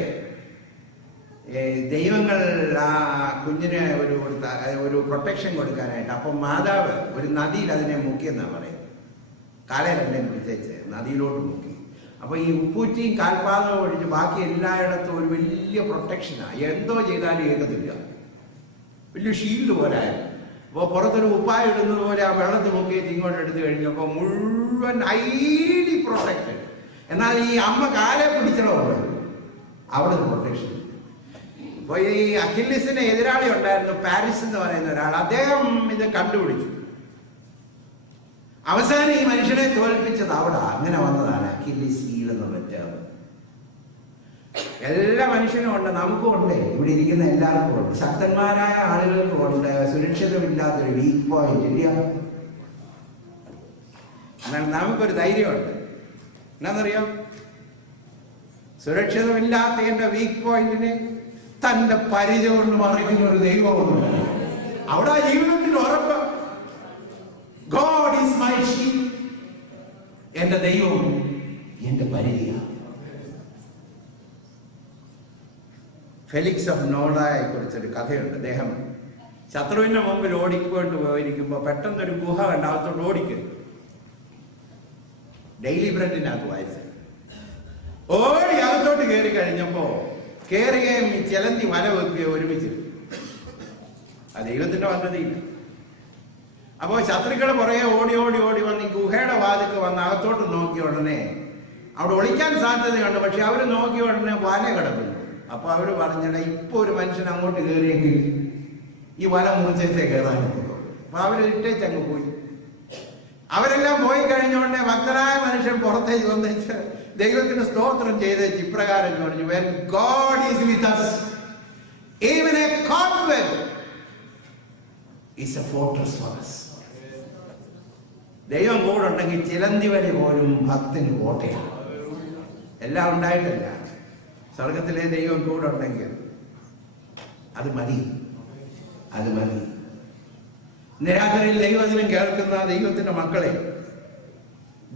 ദൈവങ്ങൾ ആ കുഞ്ഞിന് ഒരു പ്രൊട്ടക്ഷൻ കൊടുക്കാനായിട്ട്, അപ്പം മാതാവ് ഒരു നദിയിൽ അതിനെ മുക്കിയെന്നാണ് പറയുന്നത്. കാലരണ്ടെ പിടിച്ചേച്ച് നദിയിലോട്ട് മുക്കി. അപ്പോൾ ഈ ഉപ്പൂറ്റിയും കാൽപാദവും ഒഴിച്ച് ബാക്കി എല്ലായിടത്തും ഒരു വലിയ പ്രൊട്ടക്ഷനാണ്. എന്തോ ചെയ്താലും ഏകത്തില്ല, വലിയ ഷീൽഡ് പോലെ ആയിരുന്നു. അപ്പോൾ പുറത്തൊരു ഉപ്പായ ഇടുന്നത് പോലെ ആ വെള്ളത്തിൽ മുക്കിയിട്ട് ഇങ്ങോട്ട് എടുത്തു കഴിഞ്ഞപ്പോൾ മുഴുവൻ ഹൈലി പ്രൊട്ടക്റ്റഡ്. എന്നാൽ ഈ അമ്മ കാലെ പിടിച്ചതുകൊണ്ട് അവിടെ ഒരു പ്രൊട്ടക്ഷൻ. അപ്പോൾ ഈ അഖില്ലീസിന് എതിരാളി ഉണ്ടായിരുന്നു, പാരീസ് എന്ന് പറയുന്ന ഒരാൾ. അദ്ദേഹം ഇത് കണ്ടുപിടിച്ചു. അവസാനം ഈ മനുഷ്യനെ തോൽപ്പിച്ചത് അവിടെ അങ്ങനെ വന്നതാണ് അഖില്ലീസ് ഹീൽ എന്ന് പറ്റുക. എല്ലാ മനുഷ്യനും ഉണ്ട്, നമുക്കും ഉണ്ട്, ഇവിടെ ഇരിക്കുന്ന എല്ലാവർക്കും ഉണ്ട്. ശക്തന്മാരായ ആളുകൾക്കും ഉണ്ട് സുരക്ഷിതമില്ലാത്തൊരു വീക്ക് പോയിന്റ്, ഇല്ല? എന്നാൽ നമുക്കൊരു ധൈര്യമുണ്ട്. എന്താണെന്നറിയാം? സുരക്ഷിതമില്ലാത്ത എന്റെ വീക്ക് പോയിന്റിനെ തന്റെ പരിചയ കൊണ്ട് മറിക്കുന്ന ഒരു ദൈവമുണ്ട്. അവിടെ ആ ജീവിതത്തിൽ ഉറപ്പ്. God is my shield. എന്റെ ദൈവം എന്റെ പരിചയ. ഫെലിക്സ് ഓഫ് നോളയെ കുറിച്ചൊരു കഥയുണ്ട്. അദ്ദേഹം ശത്രുവിന്റെ മുമ്പിൽ ഓടിക്കൊണ്ട് പോയിരിക്കുമ്പോൾ പെട്ടെന്നൊരു ഗുഹ കണ്ട് അകത്തോട്ട് ഓടിക്കും. ഡെയിലി ബ്രെഡിനകത്ത് വായിച്ചു ഓടി അകത്തോട്ട് കയറി കഴിഞ്ഞപ്പോ കയറുകയും ചിലന്തി വല വെക്കുകയോ ഒരുമിച്ച്. ആ ദൈവത്തിന്റെ പദ്ധതിയില്ല. അപ്പോ ശത്രുക്കൾ പുറകെ ഓടി ഓടി ഓടി വന്ന് ഈ ഗുഹയുടെ വാതിക്ക് വന്ന് അകത്തോട്ട് നോക്കിയ ഉടനെ അവിടെ ഒളിക്കാൻ സാധ്യതയുണ്ട്. പക്ഷെ അവര് നോക്കിയ ഉടനെ വല കിടക്കുന്നു. അപ്പൊ അവര് പറഞ്ഞിട ഇപ്പൊ ഒരു മനുഷ്യൻ അങ്ങോട്ട് കയറിയെങ്കിൽ ഈ വല മുറിച്ചേ കയറാനുള്ളൂ. അപ്പൊ അവര് ഇട്ടേച്ചങ്ങ് പോയി. അവരെല്ലാം പോയി കഴിഞ്ഞോണ്ടേ ഭക്തനായ മനുഷ്യൻ പുറത്തേക്ക് വന്നേച്ച് ദൈവത്തിന് സ്തോത്രം ചെയ്ത് ഇപ്രകാരം പറഞ്ഞു, when God is with us, even a cobweb is a fortress for us. ദൈവം കൂടെ ഉണ്ടെങ്കിൽ ചിലന്തി വഴി പോലും ഭക്തന് കോട്ടയാണ്. എല്ലാം ഉണ്ടായിട്ടില്ല, സ്വർഗത്തിലെ ദൈവം കൂടെ ഉണ്ടെങ്കിൽ അത് മതി, അത് മതി. നിരാകരിൽ ദൈവത്തിനും കേൾക്കുന്ന ദൈവത്തിന്റെ മക്കളെ,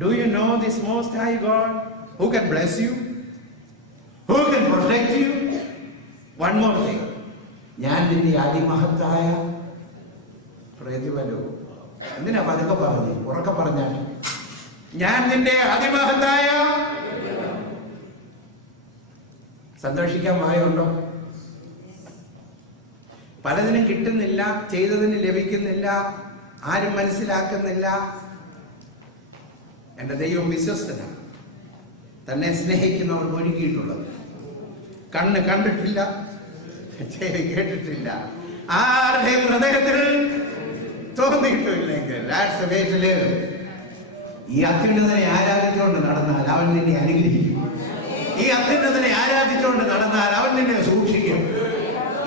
do you know this most high God who can bless you, who can protect you? One more thing, ഞാൻ നിന്റെ അതിമഹത്തായ പ്രതിഫലവും. എന്തിനാ പതുക്കെ പറഞ്ഞു? ഉറക്കെ പറഞ്ഞാൽ ഞാൻ നിന്റെ അതിമഹത്തായ. സന്തോഷിക്കാൻ വായുണ്ടോ? പലതിനും കിട്ടുന്നില്ല, ചെയ്തതിന് ലഭിക്കുന്നില്ല, ആരും മനസ്സിലാക്കുന്നില്ല. എന്റെ ദൈവം വിശ്വസ്തനാണ്. തന്നെ സ്നേഹിക്കുന്നവർക്ക് ഒരുക്കിയിട്ടുള്ളത്. കണ്ണ് കണ്ടിട്ടില്ല, ചെവി കേട്ടിട്ടില്ല, ആരുടെയും ഹൃദയത്തിൽ തോന്നിയിട്ടില്ലെങ്കിൽ. That's the way to live. ഈ അത്യുന്നതനെ ആരാധിച്ചുകൊണ്ട് നടന്നാൽ അവൻ നിന്നെ അനുഗ്രഹിക്കും. ഈ അത്യുന്നതനെ ആരാധിച്ചുകൊണ്ട് നടന്നാൽ അവൻ നിന്നെ സൂക്ഷിക്കും.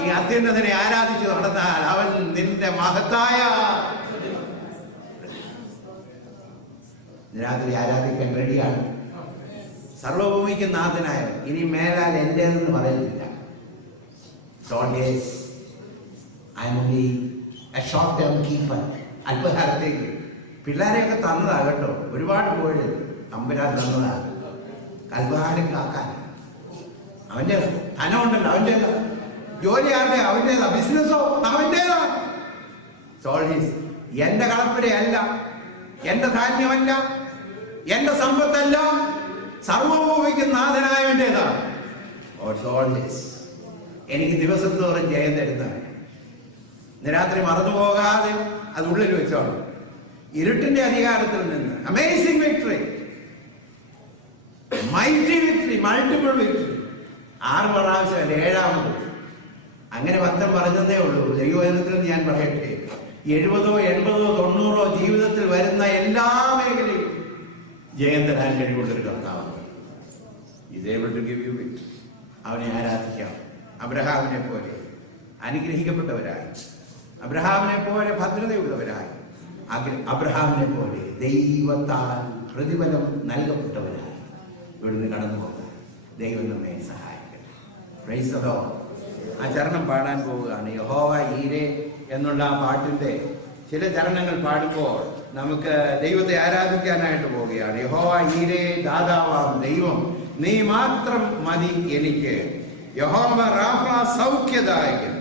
ഈ അത്യുന്നതനെ ആരാധിച്ചു നടന്നാൽ അവൻ നിന്റെ മഹത്തായ. രാത്രി ആരാധിക്കാൻ റെഡിയാണ്. സർവഭൂമിക്ക് നാഥനായ ഇനി മേലാൽ എന്റേതെന്ന് പറയുന്നില്ല. അല്പകാലത്തേക്ക് പിള്ളേരെയൊക്കെ തന്നതാ കേട്ടോ, ഒരുപാട് പോയത് തമ്പുരാൻ തന്നതാ അല്പകാലം കാക്കാൻ. അവന്റെ ധനമുണ്ടല്ലോ, അവന്റെ ജോലി ആരുടെ? അവന്റേതാ. ബിസിനസ്സോ അവന്റേതാ. എന്റെ കളപ്പുരയല്ല, എന്റെ ധാന്യമല്ല, എന്റെ സമ്പത്തല്ല, സർവഭൂമിക്ക് നാഥനായവന്റേതാണ്. എനിക്ക് ദിവസം തോറും ജയം തരുന്നതാണ്. രാത്രി മറന്നു പോകാതെ അത് ഉള്ളിൽ വെച്ചോണം. ഇരുട്ടിന്റെ അധികാരത്തിൽ നിന്ന് amazing victory, mighty victory, multiple victory. 6 പ്രാവശ്യമല്ല, 7ാമത്. അങ്ങനെ ഭക്തൻ പറഞ്ഞതേ ഉള്ളൂ. ദൈവവചനത്തിൽ ഞാൻ പറയട്ടെ, 70, 80, 90 ജീവിതത്തിൽ വരുന്ന എല്ലാ മേഖലയും ജയം തരാൻ കഴിവുള്ളൊരു കർത്താവ്. Is able to give you victory. അവനെ ആരാധിക്കാം. അബ്രഹാമിനെ പോലെ അനുഗ്രഹിക്കപ്പെട്ടവരായി, അബ്രഹാമിനെ പോലെ ഭദ്രതയുള്ളവരായി, അബ്രഹാമിനെ പോലെ ദൈവത്താൽ പ്രതിഫലം നൽകപ്പെട്ടവരായി ഇവിടുന്ന് കടന്നു പോകാം. ദൈവം നമ്മെ സഹായിക്കട്ടെ. Praise the Lord. ആ ചരണം പാടാൻ പോവുകയാണ്. യഹോവ ഈരേ എന്നുള്ള ആ പാട്ടിൻ്റെ ചില ചരണങ്ങൾ പാടുമ്പോൾ നമുക്ക് ദൈവത്തെ ആരാധിക്കാനായിട്ട് പോവുകയാണ്. യഹോവ ഈരേ, ദാതാവാം ദൈവം, നീ മാത്രം മതി എനിക്ക്. യഹോവ റാഫ, സൗഖ്യദായകൻ.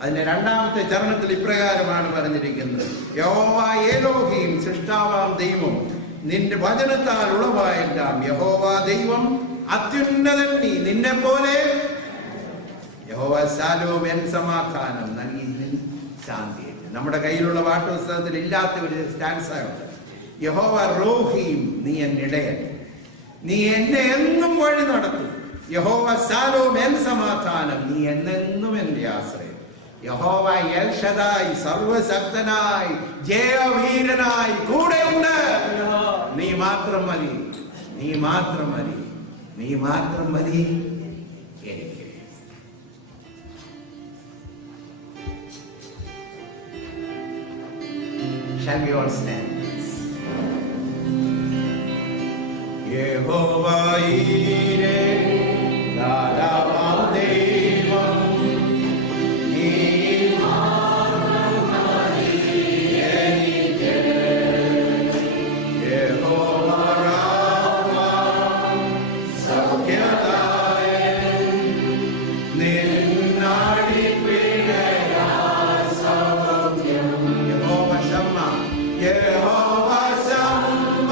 അതിന്റെ രണ്ടാമത്തെ ചരണത്തിൽ ഇപ്രകാരമാണ് പറഞ്ഞിരിക്കുന്നത്: യഹോവ ഏലോഹീം, സൃഷ്ടാവാം ദൈവം, നിന്റെ വചനത്താൽ ഉളവായെല്ലാം. യഹോവ ദൈവം അത്യുന്നതൻ നീ, നിന്നെ പോലെ. യഹോവ ശാലോം, എൻ സമാധാനം, നൽകി ശാന്തി. നമ്മുടെ കയ്യിലുള്ള പാഠപുസ്തകത്തിൽ ഇല്ലാത്ത ഒരു സ്റ്റാൻസ ഉണ്ട്. യഹോവ റോഹീം, നീ എന്നിടയൻ, നീ എന്നെ എന്നും വഴി നടത്തും. യഹോവ ശാലോം, എൻ സമാധാനം, നീ എന്നെന്നും എന്റെ ആശ്രയം. യഹോവ എൽ ഷദായ്, സർവശക്തനായി, ജയവീരനായി കൂടെയുണ്ട്. നീ മാത്രം മതി, നീ മാത്രം മതി, നീ മാത്രം മതി എനിക്ക്. Shall we all stand? യഹോവ ഈരേ, ദാതാവാം ദൈവം, നീ മാത്രം മതി എനിക്ക്. യഹോവ റാഫ, സൗഖ്യദായകൻ, നിന്നടിപ്പിണയാൽ സൗഖ്യം. യഹോവ ശമ്മ, യഹോവ ശമ്മ,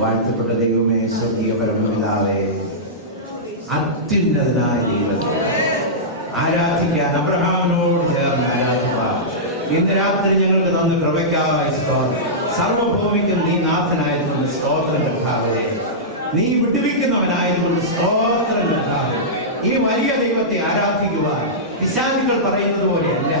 വാഴ്ത്തപ്പെട്ട ദൈവമേ, സ്വർഗീയ പരമപിതാവേ, അത്യുന്നതനായ ദൈവമേ, ആരാധിക്കാൻ, അബ്രഹാമിനോട് ചേർന്ന് ആരാധിക്കാൻ ഇന്ന് രാത്രി ഞങ്ങൾക്ക് തന്ന കൃപയ്ക്കായി സ്തോത്രം. സർവഭൂമിക്കും നീ നാഥനായതുകൊണ്ട് സ്തോത്രം കർത്താവേ. നീ വിടുവിക്കുന്നവനായതുകൊണ്ട് സ്തോത്രം കർത്താവേ. ഈ വലിയ ദൈവത്തെ ആരാധിക്കുവാൻ പിശാചുക്കൾ പറയുന്നത് പോലെയല്ല,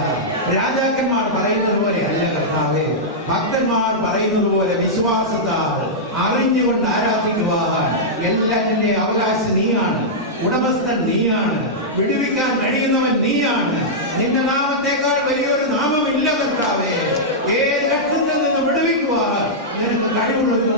രാജാക്കന്മാർ പറയുന്നത് പോലെയല്ല കർത്താവേ. ഭക്തന്മാർ പറയുന്നത് പോലെ വിശ്വാസത്താൽ അറിഞ്ഞുകൊണ്ട് ആരാധിക്കുവാൻ എല്ലാറ്റിന്റെ അവകാശം നീയാണ്, ഉടമസ്ഥൻ നീയാണ്, വിടുവിക്കാൻ കഴിയുന്നവൻ നീയാണ്. നിന്റെ നാമത്തെക്കാൾ വലിയൊരു നാമമില്ല കർത്താവേ. ഏത് ലക്ഷ്യത്തിൽ നിന്ന് വിടുവിക്കുവാൻ നിനക്ക് കഴിവുള്ളതുകൊണ്ട്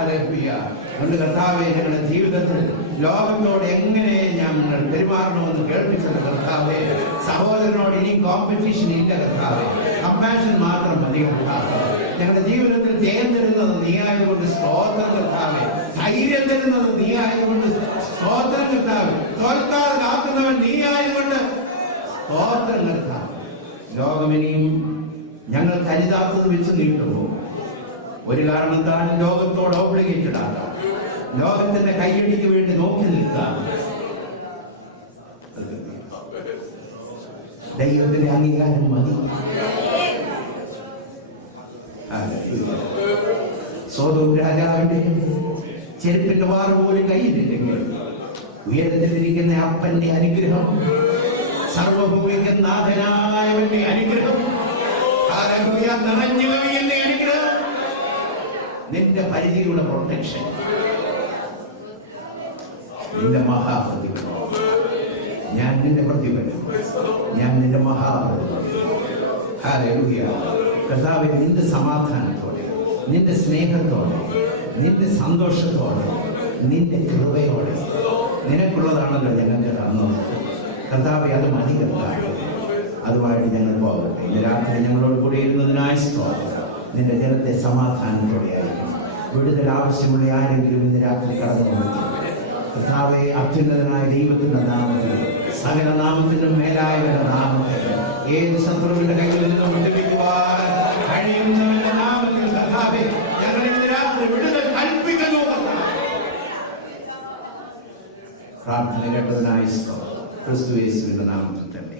അതുകൊണ്ട് കർത്താവെ, ഞങ്ങളുടെ ജീവിതത്തിൽ ലോകത്തോട് എങ്ങനെ ഞങ്ങൾ പെരുമാറണമെന്ന് കേൾപ്പിച്ചത് കർത്താവെ. സഹോദരനോട് ഇനി കോമ്പറ്റീഷൻ ഇല്ല കർത്താവെ, കമ്പാഷൻ മാത്രം മതി കർത്താവെ. ഞങ്ങളുടെ ജീവിതത്തിൽ ജയം തരുന്നത് നീ ആയതുകൊണ്ട് സ്തോത്രം കർത്താവെ. ധൈര്യം തരുന്നത് നീ ആയതുകൊണ്ട് സ്തോത്രം കർത്താവെ. തോൽക്കാതെ കാക്കുന്നവൻ നീ ആയതുകൊണ്ട് സ്തോത്രം കർത്താവെ. ലോകമിനിയും ഞങ്ങൾ കരുതാത്തത് വെച്ച് നീട്ടുമോ? ഒരു കാരണത്താൽ ലോകത്തോട് ഓബ്ലിഗേറ്റഡ് ആകാം, ലോകത്തിന്റെ കൈയടിക്ക് വേണ്ടി നോക്കി നിൽക്കാം. ദൈവത്തിന്റെ അംഗീകാരം മതി. സോദോം രാജാവിന്റെ ചെരുപ്പിന്റെ വാറ് പോലും കയ്യിലില്ലെങ്കിൽ ഉയരത്തിലിരിക്കുന്ന അപ്പന്റെ അനുഗ്രഹം, സർവഭൂമിക്ക് നാഥനായവന്റെ അനുഗ്രഹം, നിറഞ്ഞു കവിയുന്ന അനുഗ്രഹം, നിന്റെ പരിധിയുടെ പ്രൊട്ടക്ഷൻ, നിന്റെ മഹാപ്രതിഫലം. ഞാൻ നിന്റെ പ്രതിഫലം, ഞാൻ നിന്റെ മഹാപ്രതിഫലം. ഹല്ലേലൂയ. കർത്താവേ, നിന്റെ സമാധാനത്തോടെ, നിന്റെ സ്നേഹത്തോടെ, നിന്റെ സന്തോഷത്തോടെ, നിന്റെ കൃപയോടെ നിനക്കുള്ളതാണല്ലോ ഞങ്ങൾക്ക് തന്നത് കർത്താവേ. അത് മതി കർത്താവേ. അതുമായിട്ട് ഞങ്ങൾ പോകട്ടെ. ഇന്ന് രാത്രി ഞങ്ങളോട് കൂടി ഇരുന്നതിനായി സ്തോത്രം. നിന്റെ ജനത്തെ സമാധാനത്തോടെ ആയിരിക്കും. വിടുതൽ ആവശ്യമുള്ള ആരെങ്കിലും ഇന്ന് രാത്രി കടന്നു വന്നു കർത്താവെ, അത്യുന്നതനായ ദൈവത്തിന്റെ നാമത്തിൽ, സകല നാമത്തിനും മേലായവരുടെ നാമത്തിൽ, ഏത് ശത്രുവിന്റെ കയ്യിൽ നിന്നും വിടുവിക്കുവാൻ കഴിയുന്നവന്റെ നാമത്തിൽ കർത്താവെ, ഞങ്ങൾ ഇന്ന് രാത്രി വിടുതൽ കൽപ്പിക്കുന്നു. പ്രാർത്ഥന കേട്ടതിനായി സ്തോത്രം. ക്രിസ്തു യേശുവിന്റെ നാമത്തിൽ തന്നെ.